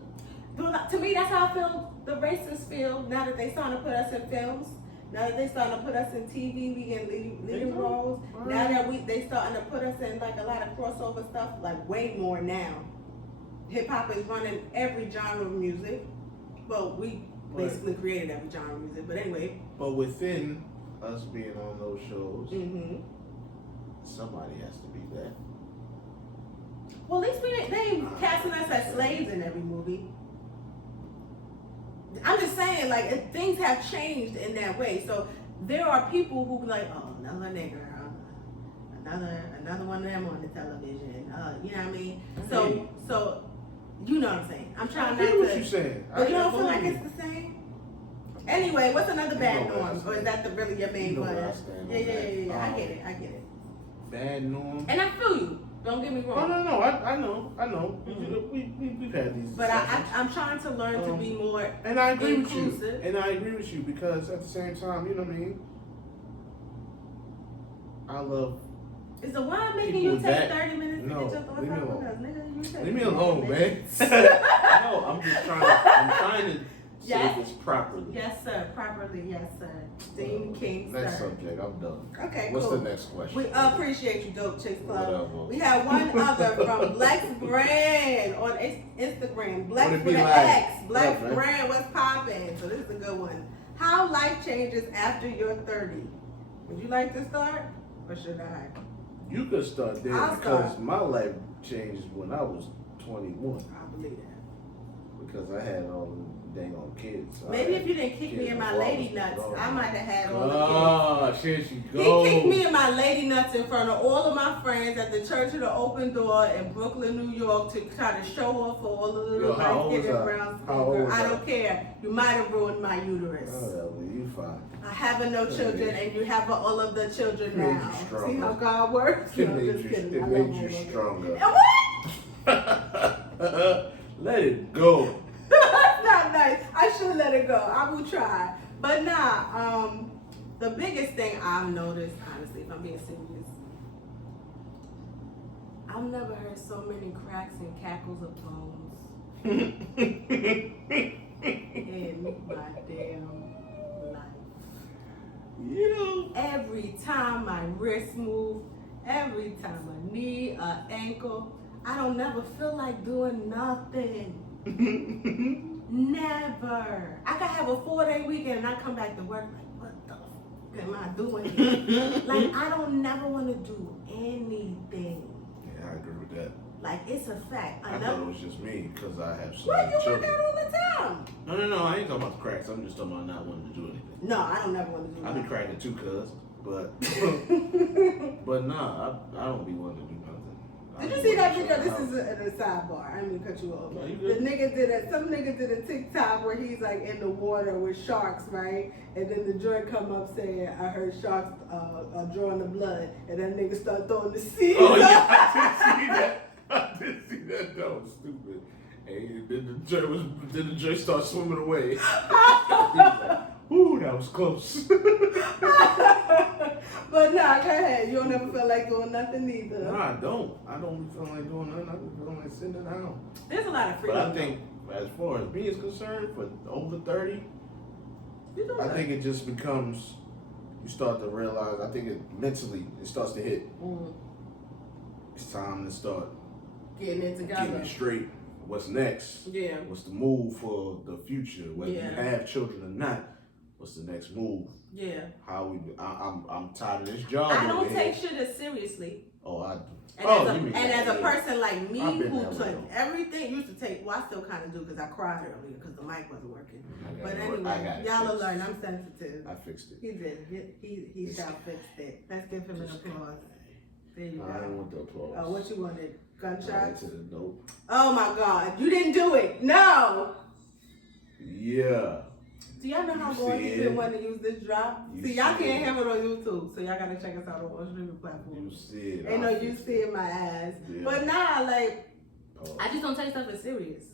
To me, that's how I feel the racists feel now that they starting to put us in films. Now that they starting to put us in TV, we get leading roles. Now that they starting to put us in like a lot of crossover stuff, like way more now. Hip hop is running every genre of music. Well, we basically created every genre of music, but anyway. But within us being on those shows, somebody has to be that. Well, at least they ain't casting us as slaves in every movie. I'm just saying, like, things have changed in that way. So there are people who be like, oh, another nigger, another one of them on the television. You know what I mean? So you know what I'm saying. I'm trying not to. I hear what you're saying. But you don't feel like it's the same? Anyway, what's another bad norm? Or is that really your main one? Yeah. I get it. Bad norm. And I feel you. Don't get me wrong. No. I know. Mm-hmm. We've had these. But I'm trying to learn to be more and I agree inclusive. with you. And I agree with you because at the same time, you know what I mean. I love. Is the wine making you take 30 minutes to get your thoughts leave me out? alone. Because, nigga, you take Leave me alone, man. No, I'm trying to say this properly. Yes, sir. Properly, yes, sir. Dean King, sir. Next subject, I'm done. Okay, What's cool. the next question? We appreciate you, Dope Chicks Club. Whatever. We have one other from Black's Brand on Instagram. Black's What it with be an like? X. Black's Yeah, Brand, what's poppin'? So this is a good one. How life changes after you're 30. Would you like to start, or should I? You could start there I'll because start. my life changed when I was 21 I believe that. because I had all the dang on kids. Maybe if you didn't kick me in my lady nuts, I might have had all the kids. Oh, here she He goes. kicked me in my lady nuts in front of all of my friends at the Church of the Open Door in Brooklyn, New York, to try to show off for all the little Yo, how old was light-skinned I? brown How old skin. was I I? don't care. You might have ruined my uterus. Whatever, you fine. I have no children, and you have all of the children It made now. you stronger. See how God works? It No, made just you, kidding. it I made love you all of it. stronger. And what? Let it go. That's not nice. I should let it go. I will try. But nah, the biggest thing I've noticed, honestly, if I'm being serious, I've never heard so many cracks and cackles of bones in my damn life. You know. Every time my wrist move, every time a knee, a ankle, I don't never feel like doing nothing. Never. I could have a 4-day weekend and I come back to work like, what the fuck am I doing here? Like, I don't never want to do anything. Yeah, I agree with that. Like, it's a fact. I thought it was just me because I have so What? many You work children. out all the time. No, I ain't talking about the cracks. I'm just talking about not wanting to do anything. No, I don't never want to do I that. be cracking too, cuz. But nah, I don't be wanting to do nothing. Did you see that video? This is a sidebar. I didn't mean to cut you off. No, you The good. nigga some nigga did a TikTok where he's like in the water with sharks, right? And then the joint come up saying, I heard sharks drawing the blood. And that nigga start throwing the seeds. Oh yeah, I did see that. That was stupid. And then the joy start swimming away. He was like, ooh, that was close. But nah, go ahead. You don't ever feel like doing nothing either. Nah, I don't. I don't feel like doing nothing. I just feel like sitting down. There's a lot of But freedom. I think, as far as me is concerned, for over 30, You know I what? think it just becomes, you start to realize, I think it mentally, it starts to hit. It's time to start Getting it together. getting it straight. What's next? Yeah. What's the move for the future? Whether Yeah. you have children or not, what's the next move? Yeah. How we? I'm tired of this job. I over don't here. take shit as seriously. Oh, I do. And, Oh, as, you mean and that, as a yeah. person like me I've been who that way, took though. everything, used to take, well, I still kind of do because I cried earlier because the mic wasn't working. I But got it. I anyway, got it y'all will fixed. learn. I'm sensitive. I fixed it. He did. He shall fix it. Let's give him an applause. There you No, I didn't go. want the applause. Oh, what you wanted? I went Gunshots? to the dope. Oh my God. You didn't do it. No. Yeah. Do y'all know how You long see you've it? been wanting to use this drop? You See, y'all see can't it. have it on YouTube, so y'all gotta check us out on all streaming You platforms. see it. Ain't no I you fixed seeing my ass. Yeah. But nah, like, it. I just don't take stuff as serious.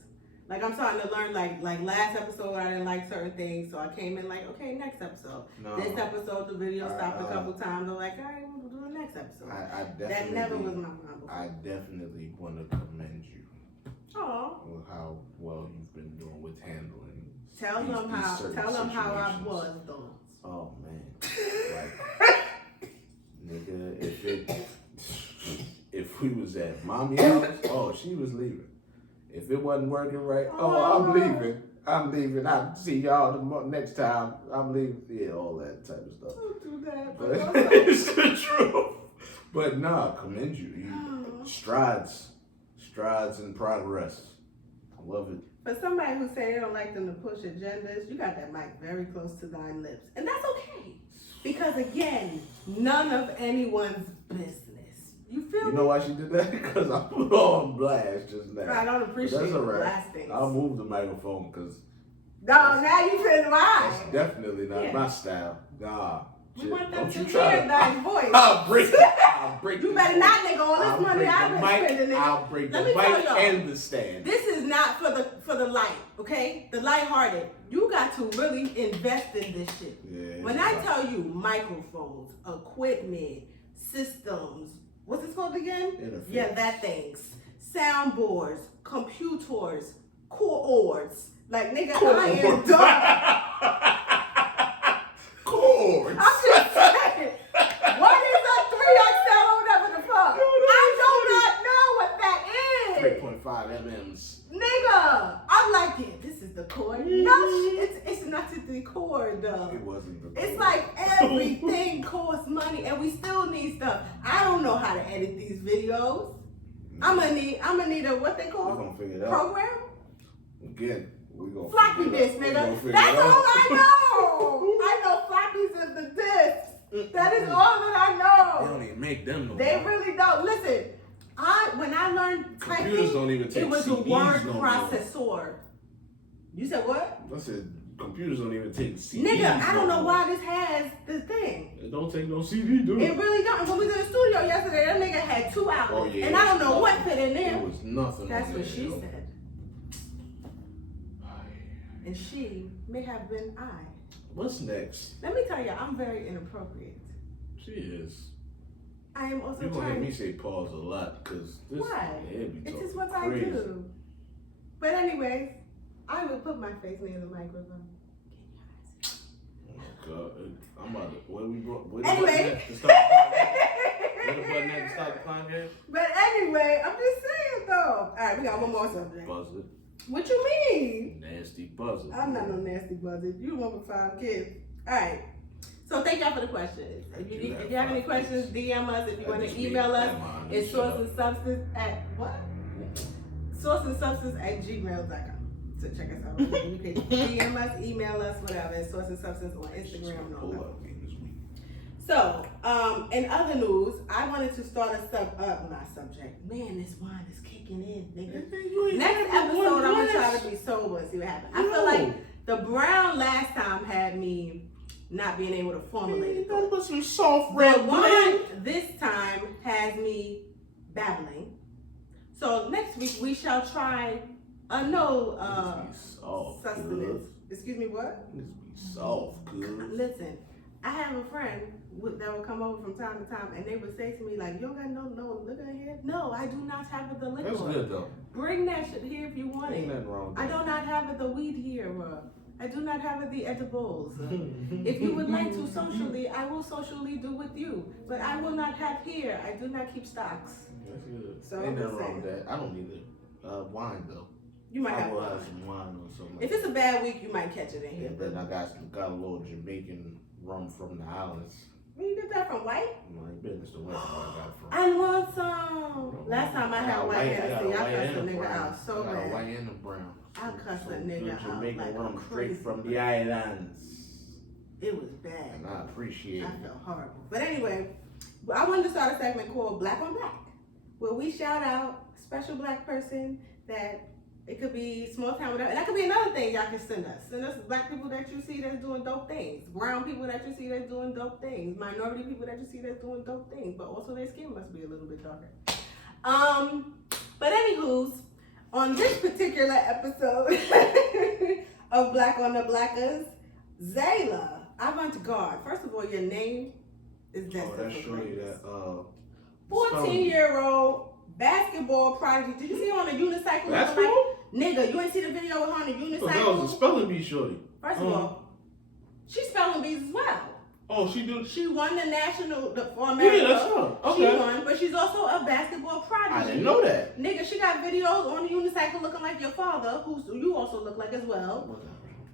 Like, I'm starting to learn, like last episode, I didn't like certain things, so I came in like, okay, next episode. No. This episode, the video stopped a I- couple times. I'm like, all right, we'll do the next episode. I definitely. That never was my mind before. I definitely want to commend you Aw. on how well you've been doing with handling. Tell these- them these how. certain Tell them how I situations. was though. Oh man, like, nigga, if we was at mommy house, oh, she was leaving. If it wasn't working right, oh, I'm leaving. I'm leaving. I'll see y'all next time. I'm leaving. Yeah, all that type of stuff. Don't do that. But But also, it's the truth. But nah, commend you. Strides in progress. I love it. for somebody who say they don't like them to push agendas, you got that mic very close to thine lips, and that's okay. Because again, none of anyone's business. You feel You me? know why she did that? Because I put her on blast just now. I don't appreciate That's the all right. blastings. I'll move the microphone because No, now you feel that's why. definitely not Yeah. my style. Nah. We want them to Don't hear thy voice. I'll break You better not, nigga. All this money I've been spending, nigga. I'll break the Let me tell mic y'all, and the stand. This is not for the light, okay? The lighthearted. You got to really invest in this shit. Yeah, when I tell you microphones, equipment, systems, what's this called again? Interface. Yeah, that things. Soundboards, computers, chords. Like, nigga, I am done. Chords. I'm just saying. What is a 3XL or whatever the fuck? I do not know what that is. 3.5 mm's. Nigga, I'm like, yeah, this is the chord. No, it's not the chord though. It wasn't the chord. It's like everything costs money, and we still need stuff. I don't know how to edit these videos. I'm gonna need a what they call We're gonna figure it out. program. Again, we're gonna Floppy disk, nigga. That's all I know. I know floppies is the discs. That is all that I know. They don't even make them no They more. really don't. Listen, when I learned Computers typing, don't even take it was a CDs word no more. processor. You said what? I said computers don't even take CDs. Nigga, I don't no know more. why this has the thing. It don't take no CD, do It really don't. And when we was in the studio yesterday, that nigga had 2 outlets. Oh, yeah, And I don't know what nothing. fit in there. It was nothing. That's on what there, she yo. said. And she may have been I. What's next? Let me tell you, I'm very inappropriate. She is. I am also You're gonna hear trying me say pause a lot because this. Why? Yeah, be It's talking just what crazy. I do. But anyways, I will put my face near the microphone. Oh God, I'm about to. Where we brought? Where Anyway. the button at to start the podcast? Where the button at to start the podcast? But anyway, I'm just saying though. Alright, we got one more subject. Buzzer. What you mean? Nasty buzzer. I'm not no nasty buzzard. You one with 5 kids. Alright. So thank y'all for the questions. If you have any questions, DM us. If you want to email us, it's sourceandsubstance at what? Sourceandsubstance@gmail.com. So check us out. You can DM us, email us, whatever. It's sourceandsubstance on Instagram and all that. So, in other news, I wanted to start my subject. Man, this wine is kicking in, nigga. Next episode, I'm gonna try to be sober and see what happens. I feel like the brown last time had me not being able to formulate it. That was some soft The red wine wine. this time has me babbling. So next week we shall try sustenance. Excuse me, what? This be soft, good. Listen, I have a friend that would come over from time to time, and they would say to me like, "You don't got no liquor in here?" No, I do not have the liquor. That's good though. Bring that shit here if you want Ain't it. nothing wrong with I that. do not have the weed here. I do not have the edibles. If you would like to socially, I will socially do with you. But I will not have here. I do not keep stocks. That's good. So Ain't I'm nothing just wrong with saying. that. I don't need it. Wine though. You might I have will wine. have some wine or something. If it's a bad week, you might catch it in here. And then I got a little Jamaican rum from the islands. Where you get that from? White? My business the where I got it from. I want some. Last time I had white Hennessy, I cussed a and nigga brown. out so I got a bad. white and a brown. I cussed a Some nigga good out Jamaican like rum a straight crazy from the person. islands. It was bad. And I appreciate I it. felt horrible. But anyway, I wanted to start a segment called Black on Black, where we shout out a special black person that it could be small town, whatever. And that could be another thing y'all can send us. Send us black people that you see that's doing dope things. Brown people that you see that's doing dope things. Minority people that you see that's doing dope things. But also their skin must be a little bit darker. But anywho's, on this particular episode of Black on the Blackers, Zayla, avant-garde. First of all, your name is Oh, that's surely that 14-year-old basketball prodigy. Did you see her on a unicycle? Basketball? Nigga, you ain't see the video with her on a Oh, that was unicycle? a spelling bee shorty. First of all, she's spelling bees as well. Oh, she do. She won the national for Yeah, America. that's her. She Okay. won, but she's also a basketball prodigy. I didn't know that. Nigga, she got videos on the unicycle looking like your father, who you also look like as well.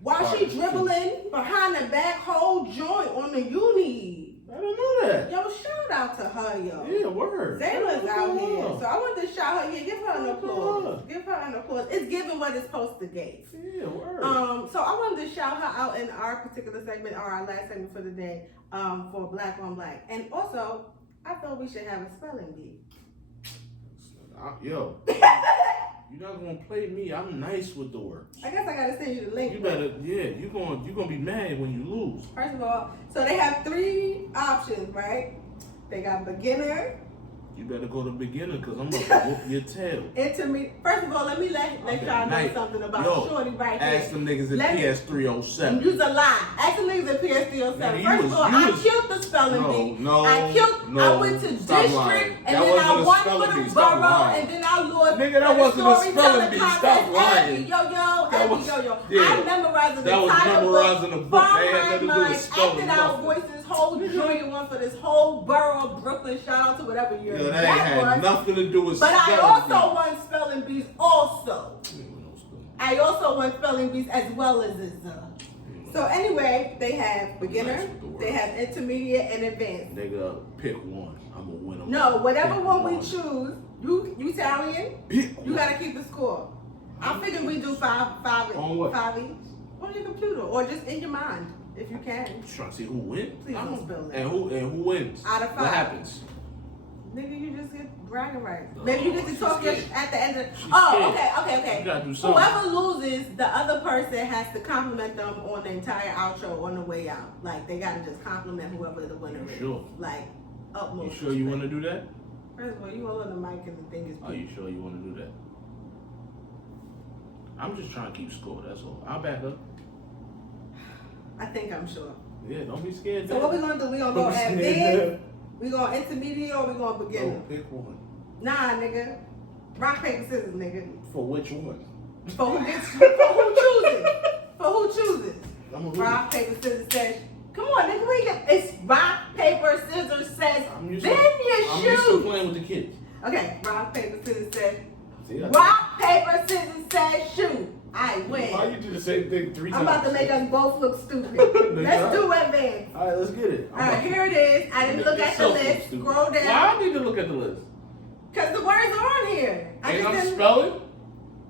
While she dribbling behind the back whole joint on the uni. I didn't know that. Yo, shout out to her, yo. Yeah, word. Zayla's out here. So So, I want to shout her. Yeah, give her an Shout applause. out. Give her an applause. It's giving what it's supposed to give. yeah, word. So I wanted to shout her out in our particular segment, or our last segment for the day, for Black on Black. And also, I thought we should have a spelling bee. Yo. You're not gonna play me. I'm nice with the words. I guess I gotta send you the link. You better, yeah. You're gonna be mad when you lose. First of all, so they have 3 options, right? They got beginner. You better go to beginner because I'm about to whoop your tail. Intermediate. First of all, let me let y'all know something about Shorty right here. Ask them niggas at PS307. Use a lie. Ask them niggas at PS307. First of all, I killed the spelling bee. I went to district, and then I won for the borough, and then I lost. Nigga, that wasn't a spelling bee. Stop lying. Yo. I memorized the title. That was memorizing a book. They had nothing to do with spelling. Acted out voice this whole joint one for this whole borough of Brooklyn. Shout out to whatever year. Yo, that had nothing to do with spelling. But I also won spelling bees also. I also won spelling bees as well as this. So anyway, they have beginner, they have intermediate, and advanced. Nigga, pick one. I'm gonna win them. No, whatever one we choose, you Italian, you gotta keep the score. I'm figuring we do five on what? 5 each. On your computer, or just in your mind, if you can. I'm trying to see who wins. Please don't spill it. And who wins? Out of 5. What happens? Nigga, you just get bragging rights. Maybe you get to talk at the end of Okay. You gotta do something. Whoever loses, the other person has to compliment them on the entire outro on the way out. Like, they gotta just compliment whoever the winner is. Sure. Like, utmost. You sure you want to do that? First of all, you all on the mic and the thing is... Are you sure you want to do that? I'm just trying to keep score, that's all. I'll back up. I think I'm sure. Yeah, don't be scared. So what we gonna do? We gonna go advanced? We gonna intermediate or we gonna beginner? No, pick one. Nah, nigga. Rock, paper, scissors, nigga. For which one? For who chooses? For who chooses? Rock, paper, scissors, says. Come on, nigga. It's rock, paper, scissors, says. Then you shoot. I'm used to playing with the kids. Okay. Rock, paper, scissors, says. Rock, paper, scissors, says shoot. I win. Why you do the same thing 3 times? I'm about to make us both look stupid. Let's do advanced. All right, let's get it. All right, here it is. I didn't look at the list. Scroll down. Why I need to look at the list? Because the words are on here. And I'm spelling?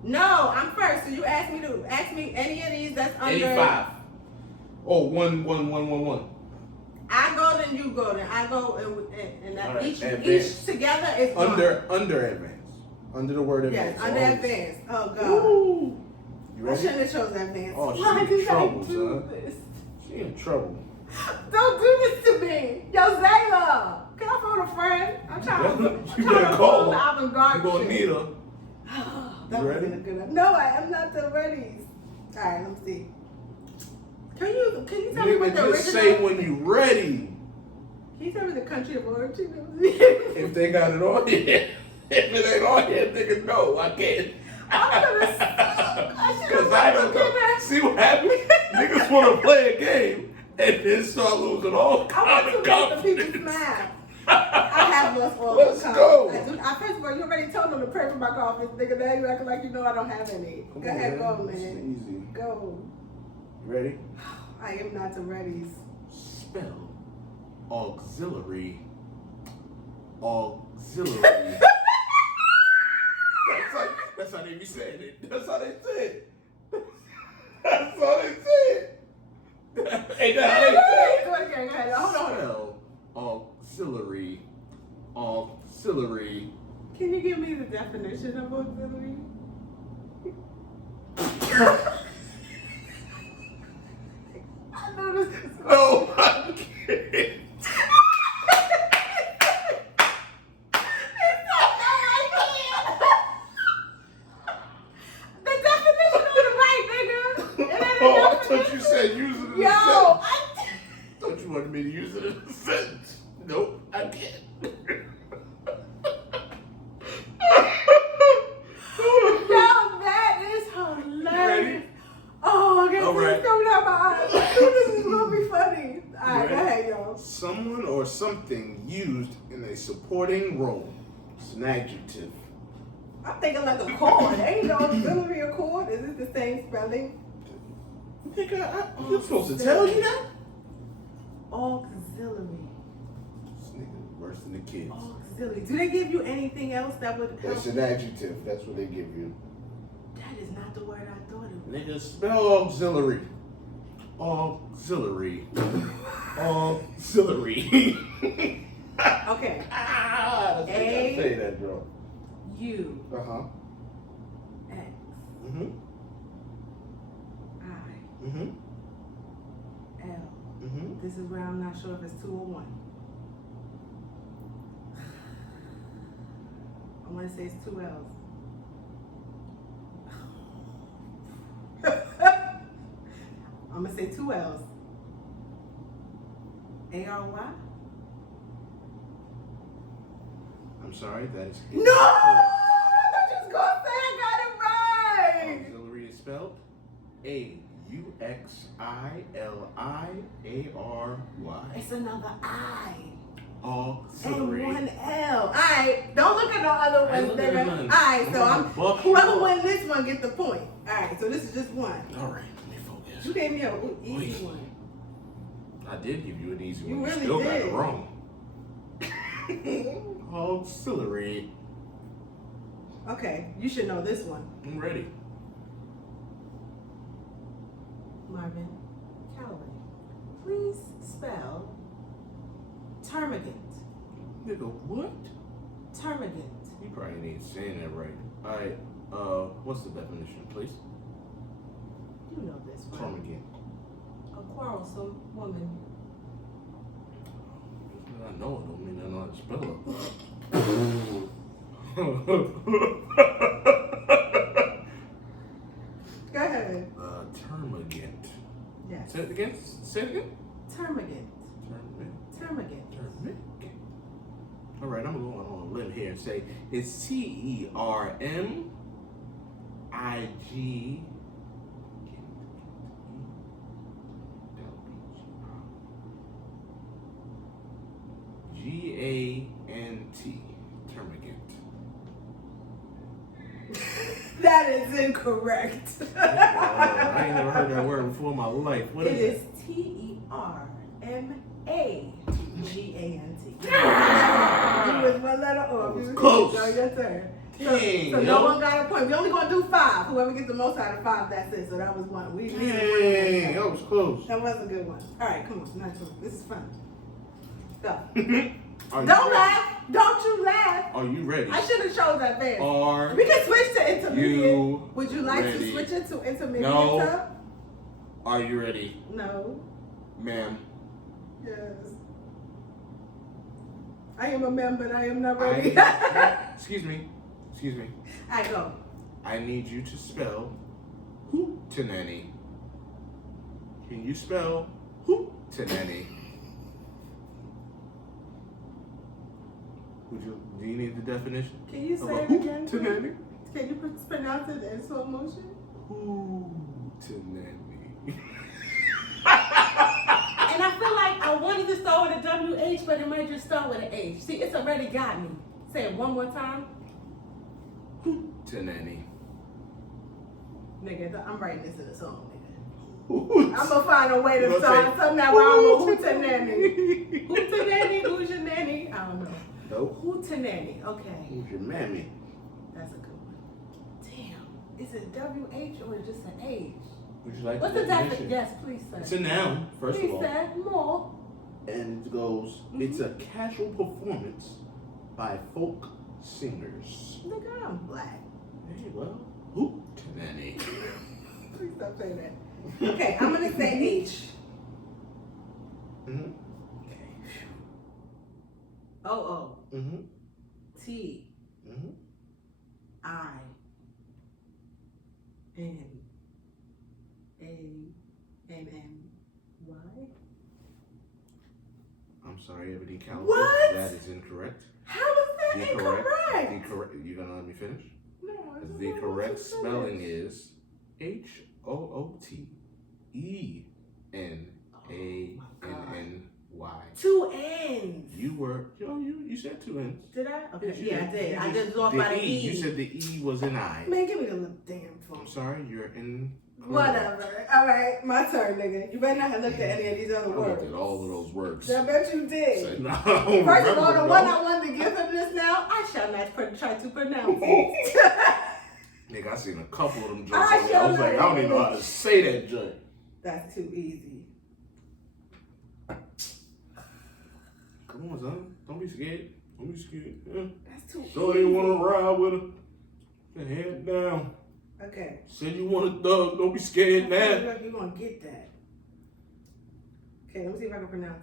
No, I'm first. So you ask me any of these that's under 85. Oh, 1. I go, then you go, then I go, and that Right, each together is under advanced. Under the word advanced. Yes, under advanced. Oh God. Ooh. You I ready? shouldn't have chosen advanced. Oh, she Why in did trouble, I do son. this? She in trouble. Don't do this to me. Yo, Zayla. Can I phone a friend? I'm trying to better call the her. avant-garde You gonna shit. need her. That You would have ready? been a good one. No, I am not the ready. All right, let me see. Can you tell me what the Nigga, just original? say when you ready. Can you tell me the country of origin? If they got it on here. If it ain't on here, nigga, no, I can't. I'm gonna suck. Because I don't know. See what happens? Niggas want to play a game and then start losing all I kind want of to make the people confidence. smile. I have lost all Let's the go. First of all, you already told them to pray for my confidence, nigga. Now you acting like you know I don't have any. Come Go on, ahead, go, It's man. easy. Go. You ready? I am not the readies. Spell auxiliary. Auxiliary. That's how they be saying it. That's how they say it. That's how they say it. Ain't that how they say it? Go ahead. Hold on. Spell auxiliary. Auxiliary. Can you give me the definition of auxiliary? I know this is No, I can't. Oh, I thought you said use it in a sentence. Thought you wanted me to use it in a sentence. Nope, I can't. Yo, that is hilarious. Ready? Oh, I got All right. tears coming out my eyes. This is gonna be funny. All right, go Ready? ahead, y'all. Someone or something used in a supporting role. It's an adjective. I'm thinking like a chord. Ain't no auxiliary a chord? Is it the same spelling? Nigga, I'm supposed to tell you that? Auxiliary. This nigga worse than the kids. Auxiliary. Do they give you anything else that would help? That's an adjective. That's what they give you. That is not the word I thought it was. Nigga, spell auxiliary. Auxiliary. Auxiliary. Okay. That's what I say that, bro. U. Uh-huh. Mm-hmm. L. Mm-hmm. This is where I'm not sure if it's 2 or 1. I want to say it's 2 L's. I'm going to say 2 L's. A-R-Y? I'm sorry, that is No! I thought you was going to say I got it right! Auxiliary is spelled A-U-X-I-L-I-A-R-Y. It's another I. Auxiliary. And 1 L. Alright, don't look at the other I ain't ones, looking at nigga. none. Alright, so whoever Buck. wins this one get the point. Alright, so this is just 1. Alright, let me focus. You gave me an easy one. I did give you an easy You one. really Still got did. it wrong. Auxiliary. Okay, you should know this one. I'm ready. Marvin Calloway. Please spell termagant. Nigga, what? Termagant. You probably ain't saying that right. Alright, what's the definition, please? You know this one. Termagant. A quarrelsome woman. I know it, don't mean I know how to spell it. Go ahead. Termagant. Yes. Say it again? Say it again? Termagant. Termagant. Termagant. All right, I'm going on a limb here and say it's Termig. Gant. Termagant. That is incorrect. I ain't never heard that word before in my life. What It is is Termagant. You was 1 letter off. You was close. Go your turn. Dang, So no one got a point. We only gonna do 5. Whoever gets the most out of 5, that's it. So that was 1. Dang, that was close. That was a good one. All right, come on, next one. This is fun. Go. Are you Don't ready? laugh. Don't you laugh. Are you ready? I should have chosen that fast. Are We can switch to intermediate. you Would you like ready? to switch it to intermediate? No. Sir? Are you ready, No. ma'am? Yes. I am a man, but I am not ready. Excuse me. I go. I need you to spell hootenanny. Can you spell hootenanny? Do you need the definition? Can you of say a it again? hootenanny? Can you pronounce it in slow motion? Hootenanny. And I feel like I wanted to start with a WH, but it might just start with an H. See, it's already got me. Say it one more time. Hootenanny. Nigga, I'm writing this in a song, nigga. Hoot. I'm gonna find a way to You gonna start say, something that where I'm a hootenanny. Hootenanny, who's your nanny? I don't know. Nope. Hootenanny, okay. Who's your mammy? That's a good one. Damn. Is it WH or just an H? Would you like What's the the definition? definition? Yes, please, sir. It's a noun, first Please, of all. sir. More. And it goes, it's a casual performance by folk singers. Nigga, I'm black. Hey, well, hootenanny. Please stop saying that. Okay, I'm gonna say H. Mm-hmm. Okay. O-O. Mm-hmm. T. Mm-hmm. I. N. A. N. N. Y. I'm sorry, Ebony Calloway. What? That is incorrect. How is that incorrect? You gonna let me finish? No, I don't The know correct what you spelling said. is Hootenanny. 2 N's. You were, you said 2 N's. Did I? Okay, Yes, you yeah, I did. did. You I just off the by the E. E. You said the E was an I. Man, give me the little damn phone. I'm sorry, you're in. Whatever. All right, my turn, nigga. You better not have looked at any of these other I looked words. at all of those words. I bet you did. Said, no, First of all, the remember, one no. I wanted to give him this now, I shall not try to pronounce it. Nigga, I seen a couple of them joints. I over there. I shall was like, I not don't even know how to say that joint. That's too easy. Come on, son. Don't be scared. Yeah. That's too Don't easy. even want to ride with her. Put your head down. Okay. Said you want a thug. Don't be scared now. Look, you're gonna get that. Okay, let me see if I can pronounce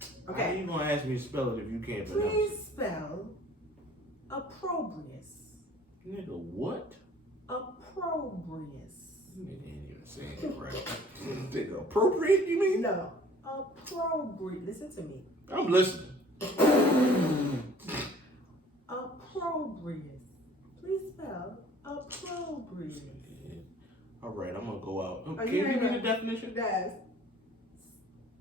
this. Okay. How you gonna ask me to spell it if you can't pronounce Please it? spell opprobrious. Nigga, what? Opprobrious. Nigga ain't even saying it right. Nigga, appropriate, you mean? No. Opprobrious. Listen to me. I'm listening. Opprobrious. Please spell opprobrious. All right, I'm gonna go out. Oh, Can you you ain't give me the gonna- definition? Guys.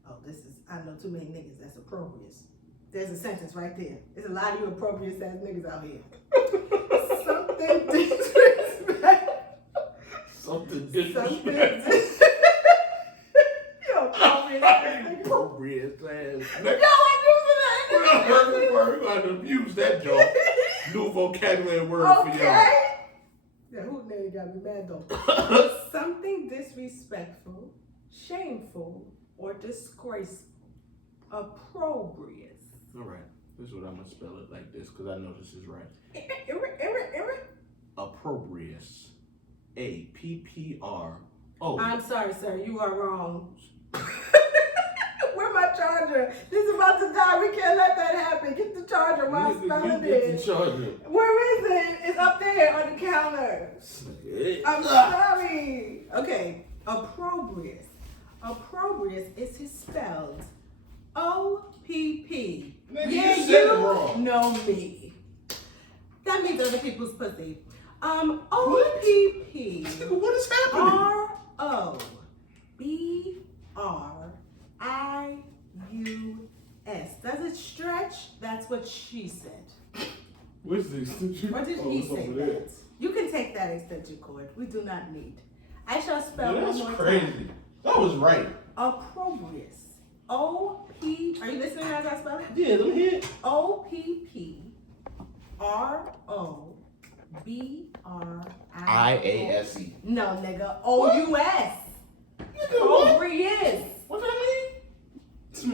Oh, this is, I know too many niggas that's opprobrious. There's a sentence right there. There's a lot of you opprobrious ass niggas out here. Something disrespect. Something Something disrespectful. You opprobrious ass nigga. Appropriate ass. Yo, I'm using that. We're gonna use that joke. New vocabulary word for y'all. Okay. Yeah, who name got me mad though? Something disrespectful, shameful, or disgraceful. Opprobrious. All right, this is what I'm gonna spell it like this because I know this is right. Approprious. A-P-P-R-O. I'm sorry, sir. You are wrong. Where's my charger? This is about to die. We can't let that happen. Get the charger while I'm spelling You get it. the charger. Where is it? It's up there on the counter. I'm sorry. Okay. Opprobrious. Opprobrious is spelled O-P-P. Nigga, Yeah, you said it wrong. know me. That means other people's pussy. O-P-P. What is happening? R-O-B-R-I-U-S. Does it stretch? That's what she said. What's this? What did he say? That? You can take that extension cord. We do not need. I shall spell Yo, one that's more crazy. time. That was right. Opprobrious. O-P. Are you listening as I spell it? Yeah, let me hear it. O-P-P-R-O-B-R-I-A-S-E. No, nigga. O-U-S. Nigga, what? Opprobrious. What that mean?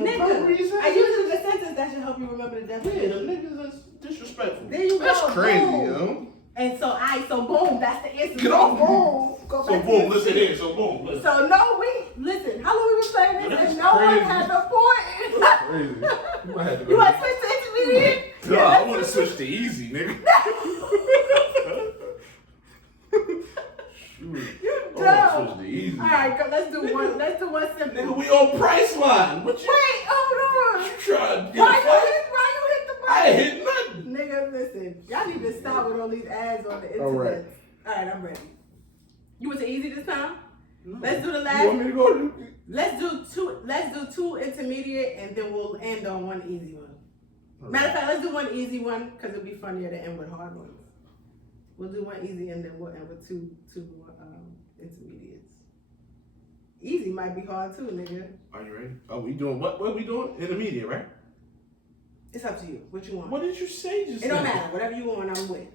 Nigga. I used the sentence that should help you remember the Yeah, definition. the niggas is disrespectful. There you That's go. crazy, Boom. yo. And so boom, that's the answer. Get off. Boom. Go So back to boom, your listen seat. here. So boom, listen. So listen, how long we been playing this That's and no one crazy. has a point? Crazy. You might have to You want to switch to intermediate? Nah, I want to switch to easy, nigga. Shoot. You I dumb. want to switch to easy. Alright, let's do one simple. Nigga, we on Priceline. What you? Wait, hold on. You trying to get Why a fight? you hit the I button? ain't hit nothing. Nigga, listen. Y'all need to stop with all these ads on the internet. Alright. Alright, I'm ready. You went to easy this time? No. Let's do the You last. want me to go to? Let's do two intermediate and then we'll end on one easy one. Matter of fact, let's do one easy one because it'll be funnier to end with hard ones. We'll do one easy and then we'll end with two intermediates. Easy might be hard too, nigga. Are you ready? Oh, we doing what? What we doing? Intermediate, right? It's up to you. What you want? What did you say just It don't now? matter. Whatever you want, I'm with.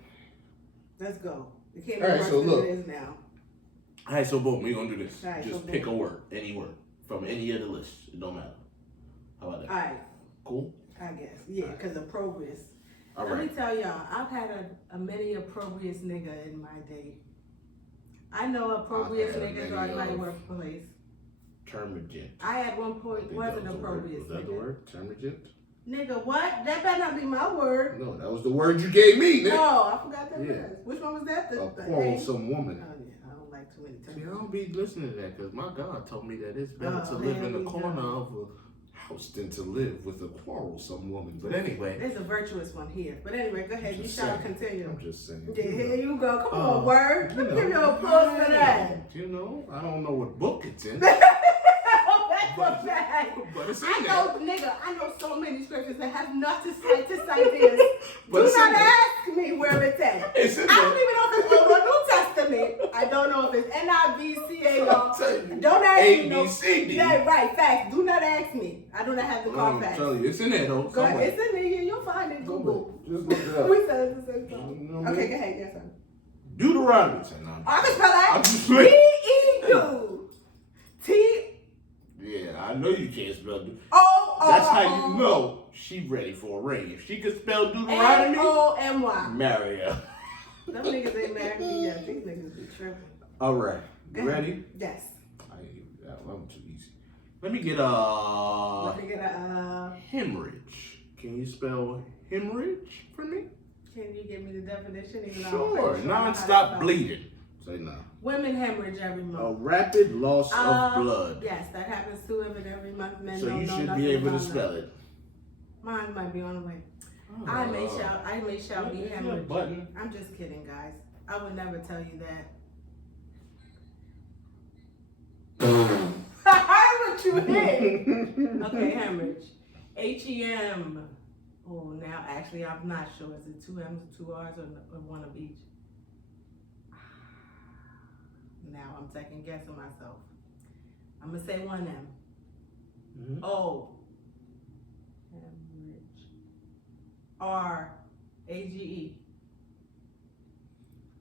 Let's go. It can't be All right, worse so than look. it is now. All right, so boom, we gonna do this. All right, so Just boom. pick a word, any word from any of the list. It don't matter. How about that? All right, Cool. I guess. Yeah, because opprobrious. All Let me right. tell y'all, I've had a many opprobrious nigga in my day. I know opprobrious I've had niggas many are in my of- workplace. Termagant. I at one point was an opprobrious Was that the nigga. word? Termagant? Nigga, what? That better not be my word. No, that was the word you gave me, nigga. No, I forgot that Yeah. word. Which one was that? A The A? quarrelsome Oh woman. yeah, I don't like too many See, I terms. don't be listening to that because my God told me that it's better Oh, to live here in the we corner go. of a house than to live with a quarrelsome woman. But anyway, There's a virtuous one here. But anyway, go ahead. You Just shall saying. continue. I'm just saying. Yeah, here you go. Come on, Uh, word. Let me give you a applause for that. You know, I don't know what book it's in, Oh, that's a fact. but it's in I there. know, nigga, I know so many scriptures that have not to cite this. But Do it's in not there. ask me where it's at. It's in I don't there. even know if it's Old or New Testament. I don't know if it's NIV, CA, I'll tell you. Don't ask me. A, no- B, C, D. Yeah, right, facts. Do not ask me. I do not have the card I'm facts. telling you, it's in there though. Go somewhere. ahead. It's in there. You'll find it. Google. Just look it up. We said it at the same You time. know what I Okay, mean? go ahead. Yes, sir. Deuteronomy. No, I can spell I'm that. just playing. T-E-U. Yeah, I know you can't spell Deuteronomy. T-O-O. That's how you know she ready for a ring. If she could spell Deuteronomy, N-O-M-Y. marry her. Them niggas ain't married me yet. These niggas be tripping. All right. You ready? Yes. That one too easy. Let me get hemorrhage. Can you spell hemorrhage for me? Can you give me the definition? Even Sure. Non-stop bleeding. Say no. Women hemorrhage every month. A rapid loss of blood. Yes, that happens to women every month. Men So don't you know should nothing be able to about spell that. it. Mine might be on the way. I may shall be hemorrhage. Button. I'm just kidding, guys. I would never tell you that. What you hit? Okay, hemorrhage. H-E-M. Oh, now actually I'm not sure. Is it 2 M's, 2 R's, or one of each? Now I'm second guessing myself. I'm gonna say 1 M. Mm-hmm. O. Hemorrhage. R-A-G-E.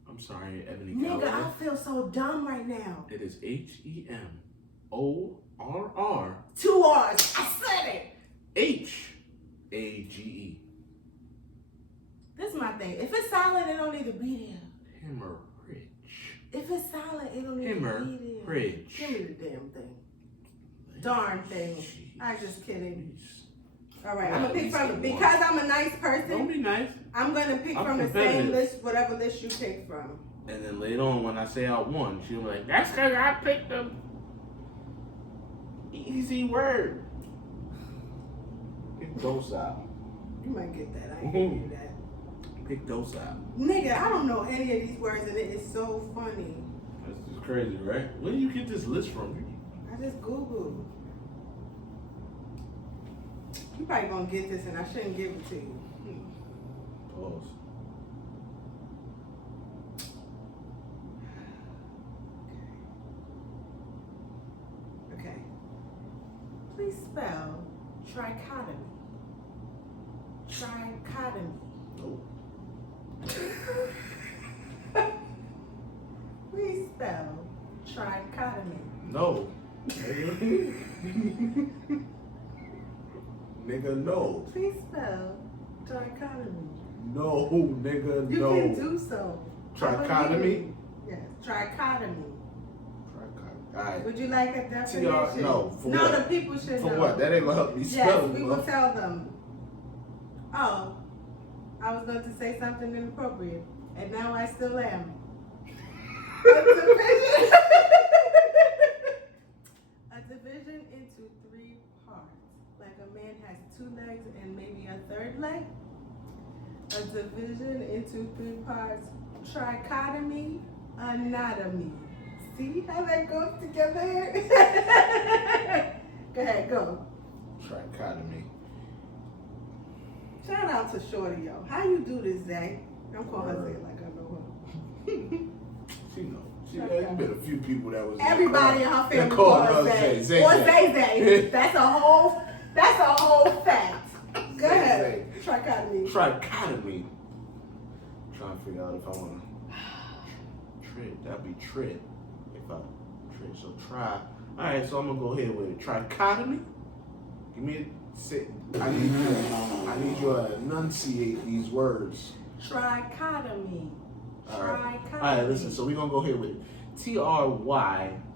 I'm sorry, Ebony Nigga, Calloway. I feel so dumb right now. It is H-E-M-O-R-R. 2 R's. I said it. H-A-G-E. This is my thing. If it's silent, it don't need to be there. Hemorrhage. If it's silent, it don't need to be there. Hemorrhage. Give me the damn thing. Darn thing. I'm just kidding. All right, I'm gonna pick from, because I'm a nice person. Don't be nice. I'm gonna pick from the same list, whatever list you pick from. And then later on, when I say I won, she'll be like, that's because I picked the easy word. Pick those out. You might get that. I ain't gonna give you that. Pick those out. Nigga, I don't know any of these words, and it is so funny. That's just crazy, right? Where do you get this list from? I just Googled. You probably gonna get this, and I shouldn't give it to you. Pause. Okay. Please spell trichotomy. Trichotomy. Nope. Please spell trichotomy. No. Nigga, no. Please spell trichotomy. No, nigga, You no. can do so. Trichotomy? Yes, trichotomy. Alright. Would you like a definition? No, for no, what? the people should For know. what? That ain't gonna help me spell Yes, it. we will tell them. Oh, I was going to say something inappropriate, and now I still am. A division into 3 parts. Like a man has 2 legs and maybe a 3rd leg. A division into 3 parts. Trichotomy, anatomy. See how that goes together? Go ahead, go. Trichotomy. Shout out to Shorty, yo. How you do this, Zay? I'm calling her Zay like I know her. She know. There's been a few people that was Everybody in her family called calls her Zay. Zay. Or Zay. That's a whole fact. Go ahead. Trichotomy. Trichotomy. Trying to figure out if I want to tread. That'd be tread. If I tread. So try. Alright, so I'm going to go ahead with trichotomy. Give me I need you to enunciate these words. Trichotomy. Alright. Alright, listen. So we're going to go here with T-R-Y-C-O-M-O-T-Y.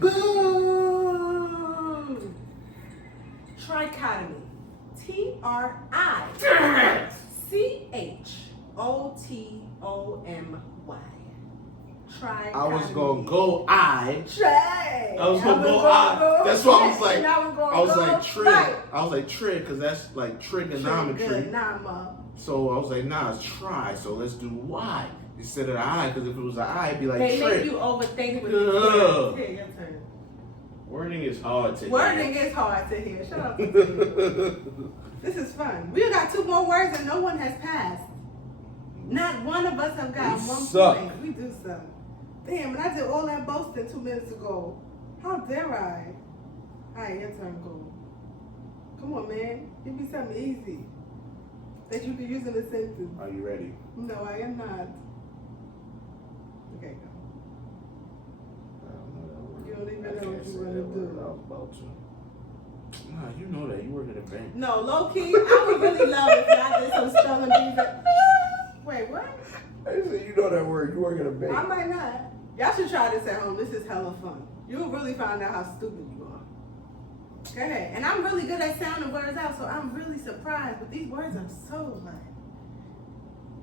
Boom! Trichotomy. T-R-I-C-H-O-T-O-M-Y. Trichotomy. I was going to go I. Tray. I was going to go I. That's why I was like, right. I was like trig, because that's like trigonometry. Trigonoma. So I was like, nah, it's try. So let's do Y instead of the I, because if it was an I, it'd be like They trig. make you overthink with Ugh. these words. Here, your turn. Wording is hard to Wording is hard to hear. Shut up. This is fun. We got 2 more words and no one has passed. Not one of us have got We 1 suck. point. We do suck. Damn, and I did all that boasting 2 minutes ago. How dare I? Alright, your turn, go. Come on, man. Give me something easy that you can use in a sentence. Are you ready? No, I am not. Okay, go. I don't know that word. You don't even I know can't what you say want that to word. do. I was about to. Nah, you know that. You work at a bank. No, low key, I would really love if y'all did some spelling bees. Wait, what? I said, you know that word. You work at a bank. I might not. Y'all should try this at home. This is hella fun. You'll really find out how stupid you are. Go ahead. And I'm really good at sounding words out, so I'm really surprised. But these words are so like.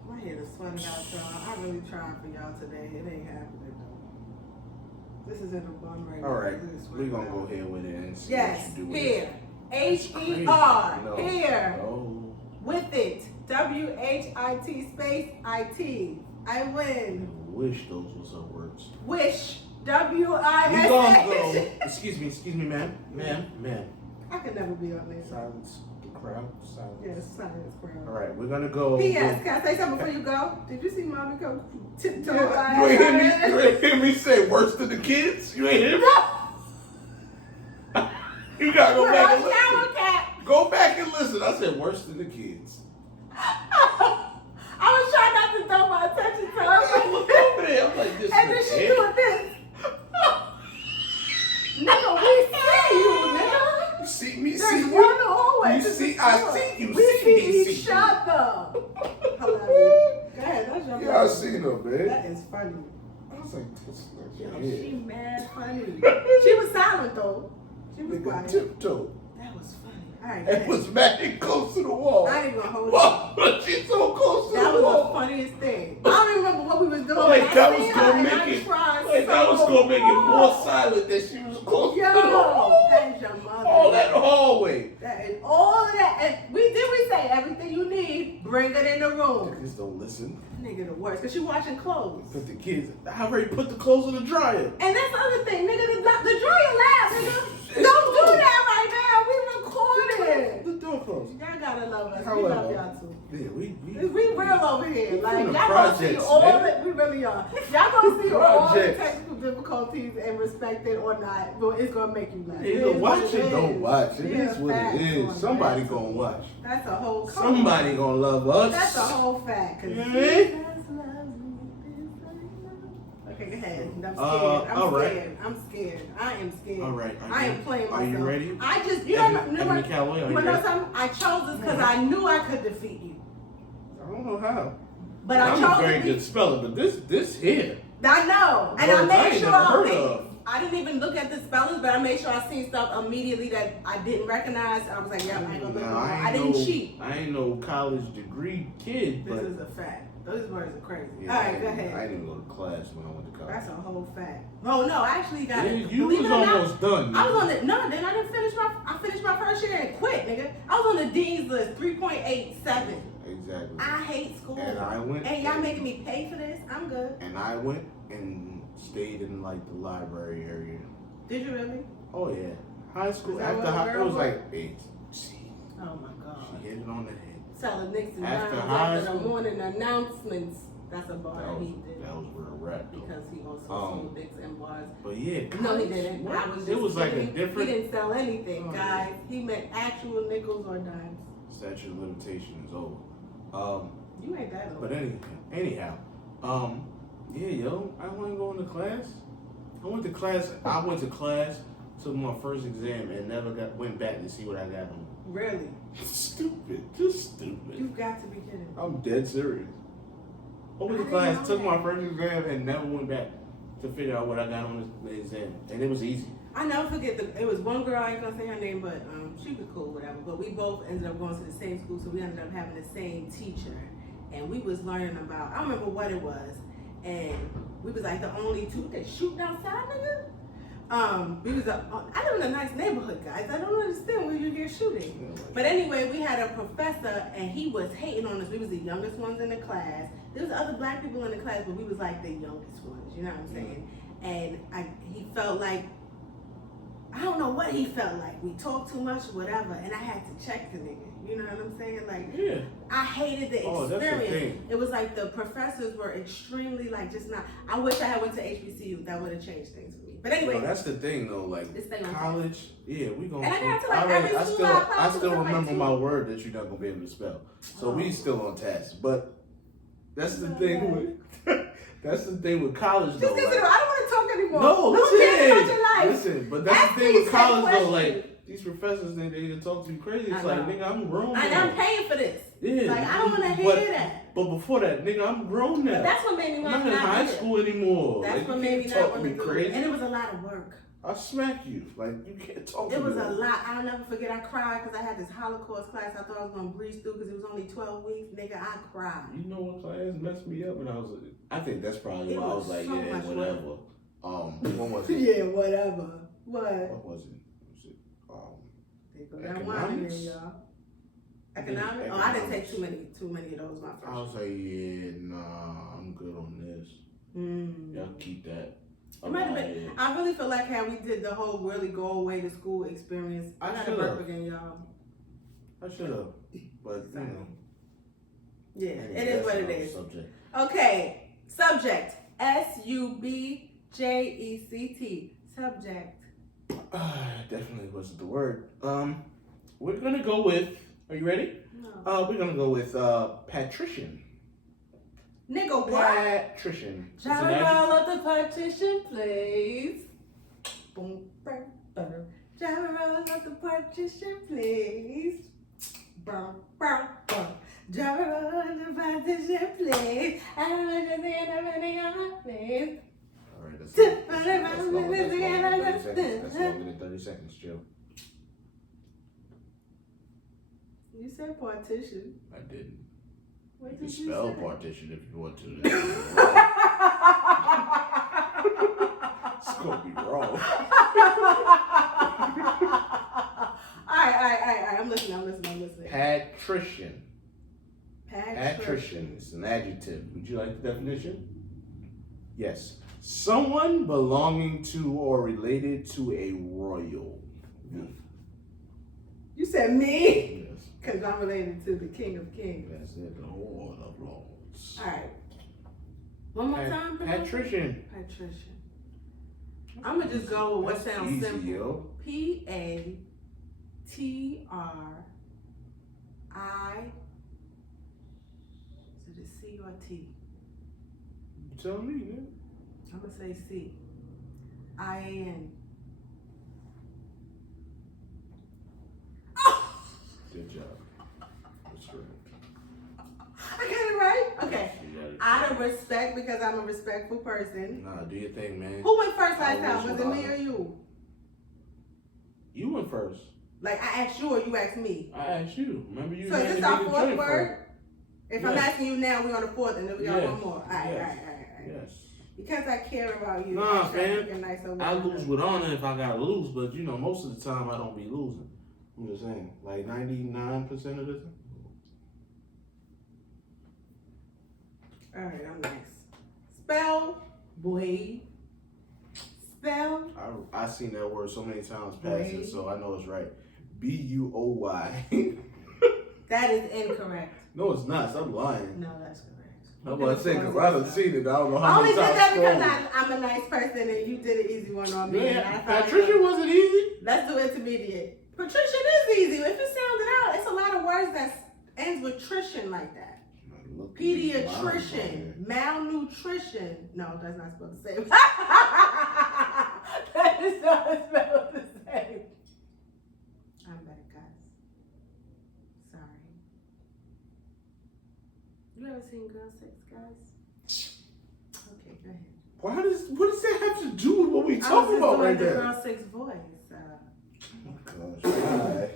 My head is sweating out, y'all. I really tried for y'all today. It ain't happening though. This is in a bum right now. All right, we're gonna go ahead with it and see Yes, what you do with here. it. H-E-R. No. Here. No. With it. W-H-I-T space I-T. I win. I wish those was her words. Wish. We gonna W-I-S-H. go. Excuse me, ma'am. Ma'am. I could never be on this. Silence. The crowd. Silence. Yes, silence, crowd. All right, we're gonna go. P.S. Can I say something before you go? Did you see mommy come tiptoe? You ain't hear me say worse than the kids? You ain't hear me? You gotta go back and listen. Go back and listen. I said worse than the kids. I was trying not to throw my attention to I her. looked over there. I'm like, this And then is she it. doing this. Nigga, we see you, nigga. You see me, There's see one you. always. You see, I see you. We see see each other. Hilarious. Go ahead, that's your Yeah, I seen her, man. That is funny. I was like, this is Yo, not she mad funny. She was silent though. She was Nigga quiet. tiptoe. That was funny. All right, It was mad close to the wall. I ain't gonna hold it. Wow, she's so close to That the was wall. the funniest thing. I don't even remember what we was doing. Like but that I was seen gonna her make and I it. tried Like that was so gonna make it more hard. silent that she was close to the Yo, wall. that's your mother. All that hallway. That is all of that. And we say everything you need, bring it in the room. Niggas don't listen. Nigga, the worst. Cause she washing clothes. Put the kids. I already put the clothes in the dryer. And that's the other thing, nigga. The dryer loud, nigga. Don't do that right now. We recording. The door closed. Y'all gotta love us. We However, love y'all too. Yeah, we We real over here. we Like, from y'all the gonna see projects, all man. that. We really are. Y'all gonna see all the Projects. technical difficulties and respect it or not. But it's gonna make you laugh. Hey, It look, is watch what it, don't is. watch it. Yeah, It's what facts it is. on Somebody that. gonna watch. That's a whole. Somebody gonna love us. That's a whole fact. 'Cause Yeah. Jesus loves me. Okay, go ahead. I'm scared. all right. I'm scared. I am scared. All right. I am playing myself. Are you ready? I just, you Ebony know what? Calloway, are You you wanna know ready? something? I chose this because I knew I could defeat you. I don't know how. But I I'm chose a very it. good speller, but this here. I know. And Words I I made ain't sure never heard I of. I didn't even look at the spellings, but I made sure I seen stuff immediately that I didn't recognize. I was like, yeah, I ain't gonna look Now, at I didn't no, cheat. I ain't no college degree kid, This but is a fact. Those words are crazy. yeah, All right, go ahead. I didn't even go to class when I went to college. That's a whole fact. Oh no, I actually got Yeah, it. you Believe was it or not, almost done. I was nigga. on the then I didn't finish I finished my first year and quit, nigga. I was on the dean's list, 3.87. Exactly. I hate school. And I went. Hey, y'all making me pay for this? I'm good. And I went and stayed in like the library area. Did you really? Oh yeah, high school. Is that After what high, it girl was was? like 8. See, Oh my god. she hit it on the head. Telling Nixon After Downs high after the school? morning announcements. That's a bar That was, he did. that was real rap though. Because he also sold dicks and bars. But yeah, No, he college, didn't. what? I was just It was like a kidding. different He didn't sell anything, Oh, guys. He meant actual nickels or dimes. statute of limitation is over. You ain't that old. But anyhow, yeah, yo, I wasn't going to class. I went to class, took my first exam, and never went back to see what I got on. Really? Stupid, just stupid. You've got to be kidding. I'm dead serious. I went to I class, didn't took know my that. first exam, and never went back to figure out what I got on the exam, and it was easy. I never forget it was one girl, I ain't gonna say her name, but she was cool, whatever. But we both ended up going to the same school, so we ended up having the same teacher. And we was learning about, I don't remember what it was, and we was like the only two that shooting outside, nigga. We was I live in a nice neighborhood, guys. I don't understand where you hear shooting. But anyway, we had a professor, and he was hating on us. We was the youngest ones in the class. There was other black people in the class, but we was like the youngest ones. You know what I'm saying? And he felt like, I don't know what he felt like. We talked too much, whatever, and I had to check the nigga. You know what I'm saying? Like, Yeah. I hated the Oh, that's the experience. thing. It was like the professors were extremely like just not. I wish I had went to HBCU. That would have changed things for me. But anyway, Well, that's the thing though. Like This thing on college, yeah, we gonna. And I got to, like, already- every I school still, I applied I to still was, like, remember two. my word that you're not gonna be able to spell. So Oh. we still on task. But that's the thing Okay. with that's the thing with college just though. listen. Like, I don't want to talk anymore. no, Who cares about listen, your life? listen. But that's Ask the thing me with the college same though. question. Like these professors think they can talk to you crazy. It's I like, know. nigga, I'm grown now. And I'm paying for this. Yeah. Like, I don't want to hear that. But before that, nigga, I'm grown now. But that's what made me want I'm to not in high do it. school anymore. That's like, what you made me can't not talk want to to me do crazy. it. And it was a lot of work. I'll smack you. Like, you can't talk to It me. was a lot. I'll never forget. I cried because I had this Holocaust class. I thought I was going to breeze through because it was only 12 weeks. Nigga, I cried. You know what class messed me up? And I think that's probably why I was like, so yeah, much whatever. What was it? Yeah, whatever. What? What was it? They go that wine in there, y'all. Economics? Oh, I didn't take too many of those my first. I was like, yeah, nah, I'm good on this. Y'all keep that. It might have been. I really feel like how we did the whole really go away to school experience. I gotta burp again, y'all. I should have, but you know. Yeah, it is what it is. Subject. Okay, subject. SUBJECT. Subject. Definitely wasn't the word. We're gonna go with. Are you ready? No. We're gonna go with patrician. Nigga, what? Patrician. Try to roll up the partition, please. Boom, boom, boom. Try to roll up the partition, please. Boom, boom, boom. Try to roll up the partition, please. I don't want you to see everything on my face. Alright, that's longer than 30 seconds, Joe. You said partition. I didn't. What You did can you spell say? partition if you want to. It's gonna be wrong. Alright. I'm listening. Patrician. Patrician. It's an adjective. Would you like the definition? Yes. Someone belonging to or related to a royal. You said me? Yes. Because I'm related to the King of Kings. That's it. The Lord of Lords. Alright. One more time, Patrician. Patrician. I'm going to just go with what sounds easy, simple. yo. Patrri. Is it a C or a T? Tell me, man. I'm going to say C. IAN. Good job. That's correct. I got it right? Okay. Out of respect, because I'm a respectful person. Nah, do your thing, man. Who went first last time? Was it me or you? You went first. Like, I asked you or you asked me? I asked you. Remember you? So is this our fourth word? If I'm Yes. asking you now, we're on the fourth, and then we got Yes. one more. All right. Yes. Because I care about you. Nah, I try to fam. make a nice over I you. lose with honor if I gotta lose, but you know, most of the time I don't be losing. I'm just saying, like 99% of the time. All right, I'm next. Spell, boy. Spell. I seen that word so many times Boy. past it, so I know it's right. BUOY. That is incorrect. No, it's not. Stop lying. No, that's correct. I'm about to say, because I done seen it. I don't know I how only many did times. that because scrolling. I'm a nice person and you did an easy one on me. and I Yeah, found Patricia it- wasn't easy. Let's do intermediate. Patrician is easy. If you sound it out, it's a lot of words that ends with trition like that. Pediatrician, malnutrition. No, that's not spelled the same. That is not spelled the same. I'm better, guys. Sorry. You ever seen Girl 6, guys? Okay, go ahead. What does that have to do with what we I was talking just about doing right the there? Girl 6 voice. Gosh, why?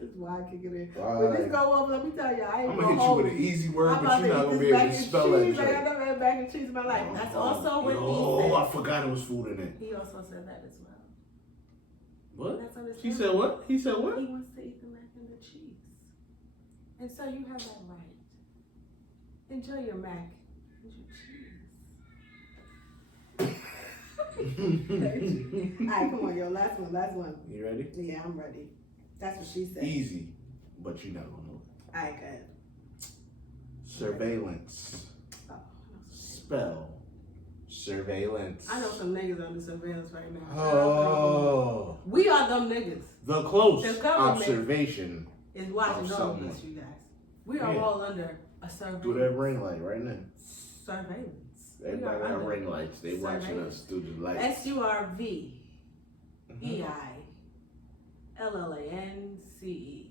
This is why I kick it in. Why? When this go up, let me tell you, I ain't I'm gonna gonna hit you with an easy word, but you're not gonna be able to spell that Like, I shit. never had mac and cheese in my life. That's also what he Oh, I said. forgot it was food in it. He also said that as well. What? That's on his He tongue. said what? He said what? He wants to eat the mac and the cheese. And so you have that right. Enjoy your mac and your cheese. Alright, come on, yo. Last one. You ready? Yeah, I'm ready. That's what she said. Easy, but you're not gonna know. Alright, good. Surveillance. Oh, Spell. Surveillance. I know some niggas under surveillance right now. Oh. We are them niggas. The close The government observation. is watching Of all of something. us, you guys. We are Yeah. all under a surveillance. Do that ring light right now. Surveillance. Everybody We are got under ring lights. They watching surveillance. us through the lights. SURVEILLANCE. LLANCE.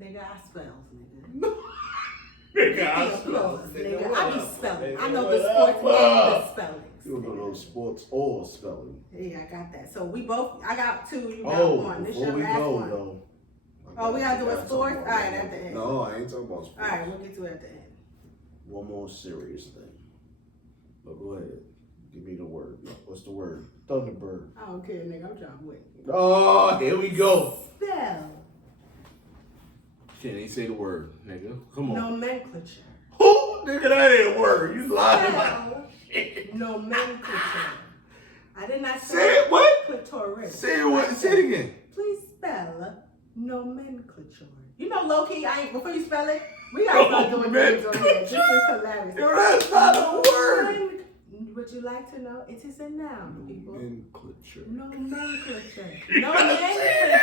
Nigga, I spells, nigga. Nigga, I I spell. Nigga, I be spelling. I know the sports and the spellings. You don't know sports or spelling. Yeah, I got that. So we both, I got 2, you got Oh, 1. This before your we last go, one. though. Oh, we gotta do a got sport? something Alright, about at the end. No, I ain't talking about sports. Alright, we'll get to it at the end. One more serious thing. But go ahead. Give me the word. What's the word? Thunderbird. I don't care, nigga. I'm trying to win. Oh, here we go. Spell. Can't even say the word, nigga. Come on. Nomenclature. Who? Nigga, that ain't a word. You lying about Spell. Nomenclature. I did not Say it, what? clitoris. Say it, what? Say it again. Please spell nomenclature. You know, low key, before you spell it, we gotta start doing names on here. This is hilarious. Yo, that's not a word. Would you like to know? It is a noun, people. Nomenclature. Nomenclature. Nomenclature.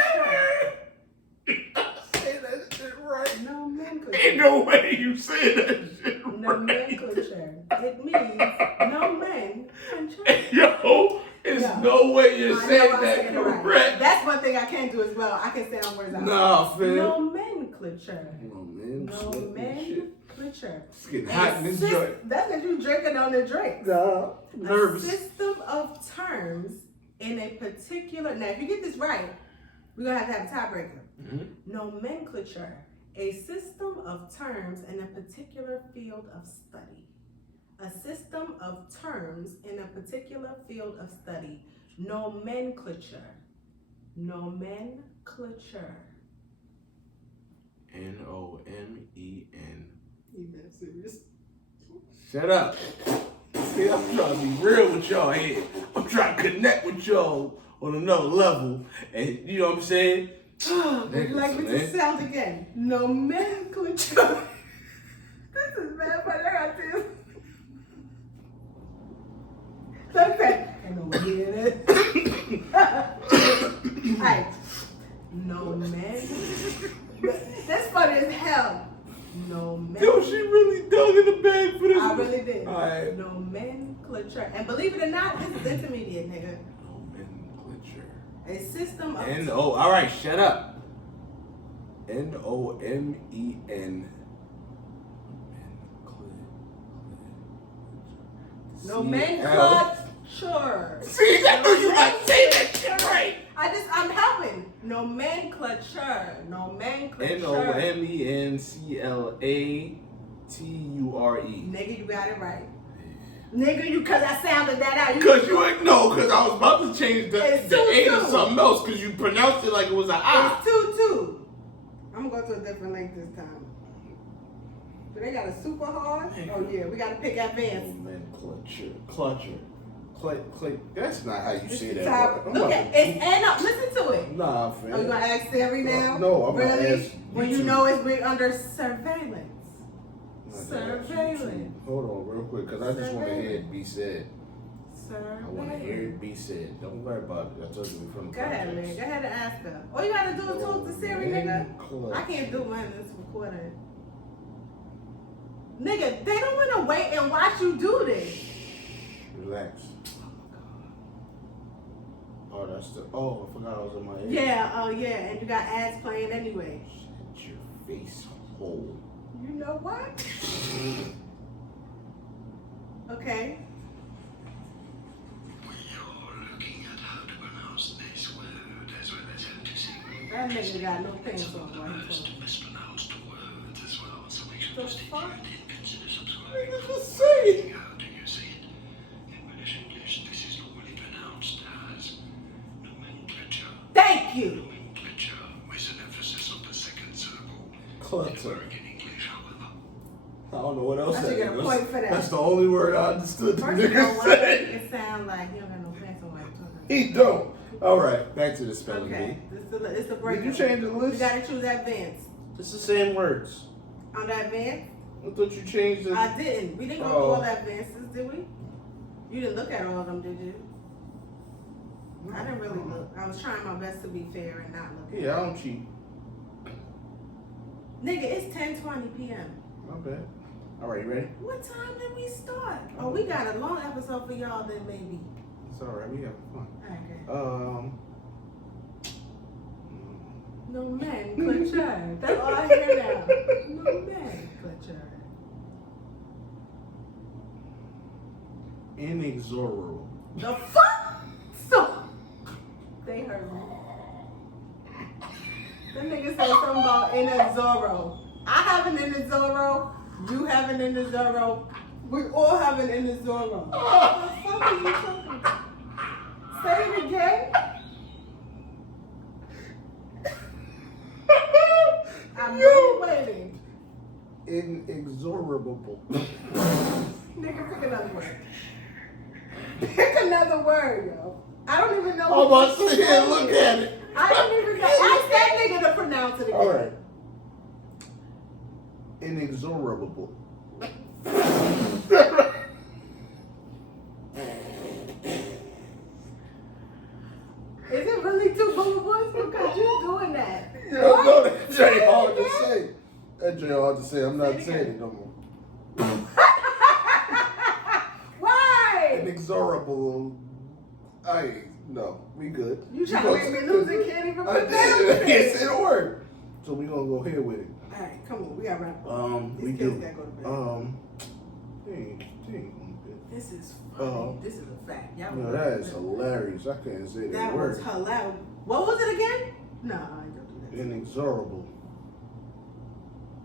Say that shit right. Nomenclature. Ain't no way you say that shit right. Nomenclature. It means nomenclature. Yo, there's no way you're saying that correct. Right. That's one thing I can't do as well. I can sound words out. Nah, fam. Nomenclature. Nomenclature. Nomenclature. It's getting hot in this joint. That's because you drinking on the drink. Nah, nervous. A system of terms in a particular. Now, if you get this right, we're gonna have a tiebreaker. Mm-hmm. Nomenclature, a system of terms in a particular field of study. A system of terms in a particular field of study. Nomenclature. Nomenclature. N-O-M-E-N. You better serious. Shut up. See, I'm trying to be real with y'all here. I'm trying to connect with y'all on another level. And you know what I'm saying? Would you like me to sound again? Nomenclature. This is bad for the okay. I know what it is. Alright. That's funny as hell. Yo, she really dug in the bag for this. I really did. Alright. Nomenclature. And believe it or not, this is intermediate, nigga. Nomenclature. A system of N-O, alright, shut up. N-O-M-E-N. Nomenclature. See, I knew you might say that shit right. I'm helping. Nomenclature. Nomenclature. N-O-M-E-N-C-L-A-T-U-R-E. Nigga, you got it right. Nigga, cause I sounded that out. Cause you ain't know, cause I was about to change the A to something else, cause you pronounced it like it was an I. It's 2-2. I'm gonna go to a different link this time. So they got a super hard. Oh yeah, we gotta pick advanced. Nomenclature. Clutcher. That's not how you say that. Look at it's N-O. Listen to it. Nah, fam. Are you gonna ask Siri now? No, I'm really? gonna ask when you know it's under surveillance. Surveillance. Hold on real quick, cause I just want to hear it be said. I want to hear it be said. Don't worry about it. I told you from the Go ahead, man. Go ahead and ask her. All you gotta do is talk to Siri, nigga. I can't do mine. It's recording. Nigga, they don't want to wait and watch you do this. Relax. Oh, that's the. Oh, I forgot I was in my ear. Yeah, oh yeah, and you got ads playing anyway. Shut your face hole. You know what? Okay. That nigga got no pants on while he's talking. Mispronounced words as well, so make sure The you stay fuck? tuned in. Consider subscribing. Nigga, just say it. How do you say it? In British English, this is normally pronounced as nomenclature. Thank you. Nomenclature with an emphasis on the second syllable. In Clutter. American English, however. I don't know what else I that should get a is. point for that. That's the only word I understood the First of all, nigga why say. make it sound like he don't got no pants on while he's talking? He don't. All right, back to the spelling Okay, bee. it's the break. Did you change the You list? gotta choose advanced. It's the same words. On the advanced? I thought you changed it. I didn't. We didn't go through all the advances, did we? You didn't look at all of them, did you? I didn't really look. I was trying my best to be fair and not look. Yeah, I don't cheat. Nigga, it's 10:20 p.m. My bad. All right, you ready? What time did we start? Oh, we got a long episode for y'all then maybe. It's all right. We having fun. Okay. Nomenclature. That's all I hear now. Nomenclature. Inexorable. The fuck? So, they heard me. The nigga said something about inexorable. I have an inexorable. You have an inexorable. We all have an inexorable. What the fuck are you talking about? Say it again. I'm really waiting. Inexorable. Nigga, pick another word. Pick another word, yo. I don't even know. I'm about to sit here and look at it. I don't even know. Ask that nigga to pronounce it again. All right. Inexorable. Is it really two boo boys? Because you're doing that. Yeah, no, that J hard to say. That J hard to say. I'm not saying it no more. Why? Inexorable. No, we good. You trying to make me lose and can't even put that I can't say the word. So we gonna go here with it. Alright, come on, we gotta wrap up. We These do. kids gotta go to bed. This is funny. This is a fact. Y'all No, that is hilarious. I couldn't say that That word. was hilarious. What was it again? No, I ain't gonna do that. Inexorable.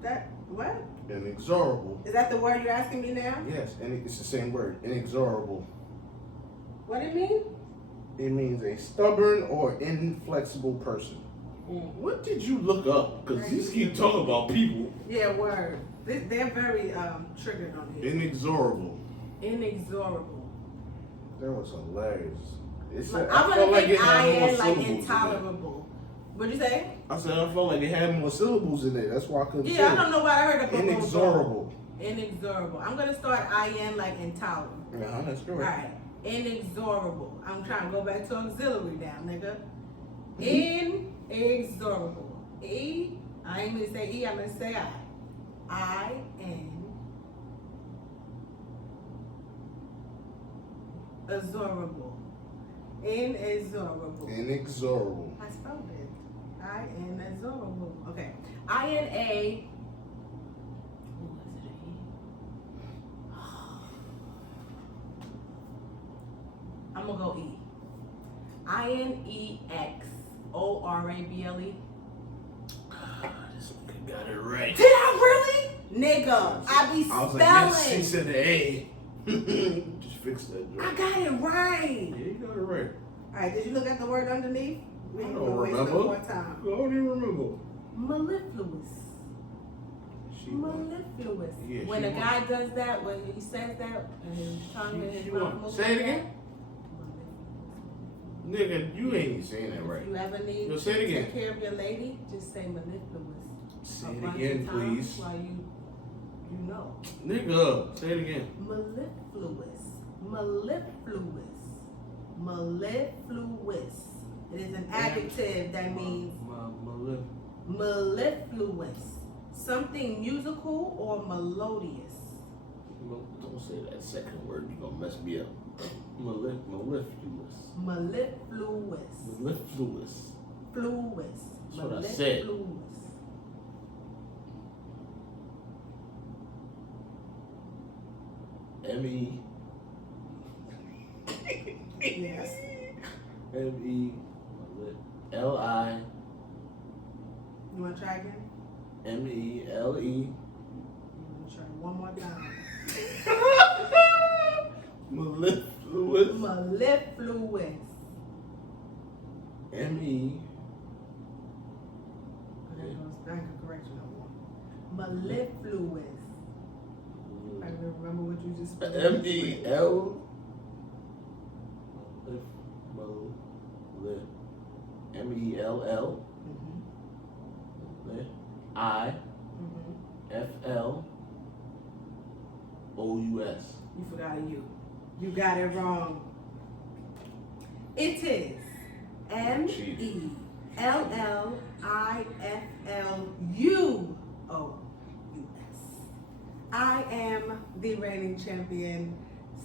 That, what? Inexorable. Is that the word you're asking me now? Yes, and it's the same word. Inexorable. What do it mean? It means a stubborn or inflexible person. What did you look up? Because you keep talking about people. Yeah, word. They're very triggered on here. Inexorable. Inexorable. That was hilarious. I'm felt gonna like think it had more like syllables in it. intolerable. What'd you say? I said I felt like it had more syllables. Syllables in there. That's why I couldn't say Yeah, I it. don't know why I heard of Inexorable. Inexorable. I'm gonna start in like intolerable. Yeah, that's correct. Alright. Inexorable. I'm trying to go back to auxiliary now, nigga. Inexorable. E. I ain't gonna say E, I'm gonna say I. Inexorable. Inexorable. Inexorable. I spelled it. Inexorable. Okay. I-N-A. Ooh, is it an E? I'm gonna go E. INEXORABLE. This one got it right. Did I really? Nigga, I be I was spelling. like, yes, she said the A. Just fix that. I got it right. Yeah, you got it right. Alright, did you look at the word underneath? We I ain't don't gonna waste remember. no more time. I don't even remember. Mellifluous. She won. Mellifluous. Yeah, When she a won. guy does that, when he says that, and his tongue and his She mouth won. moves Say it like again. that. Nigga, you ain't saying that right. If you ever need Yo, say it to again. take care of your lady, just say mellifluous. Say A it bunch again, of times please. While you know. Nigga, say it again. Mellifluous. Mellifluous. Mellifluous. It is an adjective that means mellifluous. Something musical or melodious. Don't say that second word. You're gonna mess me up. Mellifluous. Mellifluous. Mellifluous. Fluous. That's what I said. Mellifluous. M-E. Yes. M-E-L-I. You want to try again? M-E-L-E. You want to try one more time? Mellifluous. Mellifluous. M-E. I can correct you no more. Mellifluous. I don't remember what you just spelled. M-E-L. M-E-L-L. I-F-L-O-U-S. You forgot a U. You got it wrong. It is M-E-L-L-I-F-L-U-O-U-S. I am the reigning champion.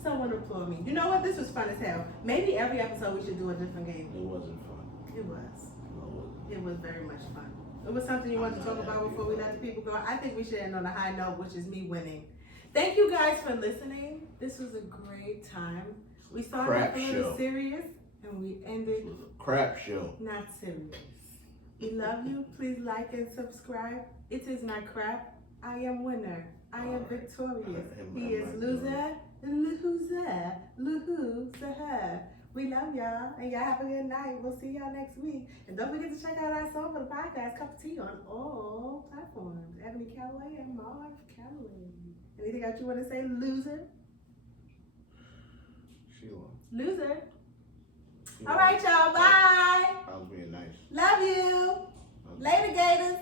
Someone applaud me. You know what? This was fun as hell. Maybe every episode we should do a different game. It wasn't fun. It was. No, it wasn't. It was very much fun. It was something you wanted to talk about before we let the people go. I think we should end on a high note, which is me winning. Thank you guys for listening. This was a great time. We started off a little serious and we ended It was a crap show. not serious. We love you. Please like and subscribe. It is my crap. I am winner. I am victorious. He is loser. We love y'all, and y'all have a good night. We'll see y'all next week. And don't forget to check out our song for the podcast, Cup of Tea, on all platforms. Ebony Calloway and Marv Calloway. Anything else you want to say, loser? She won. Loser. All right, y'all. Bye. I was being nice. Love you. Later, Gators.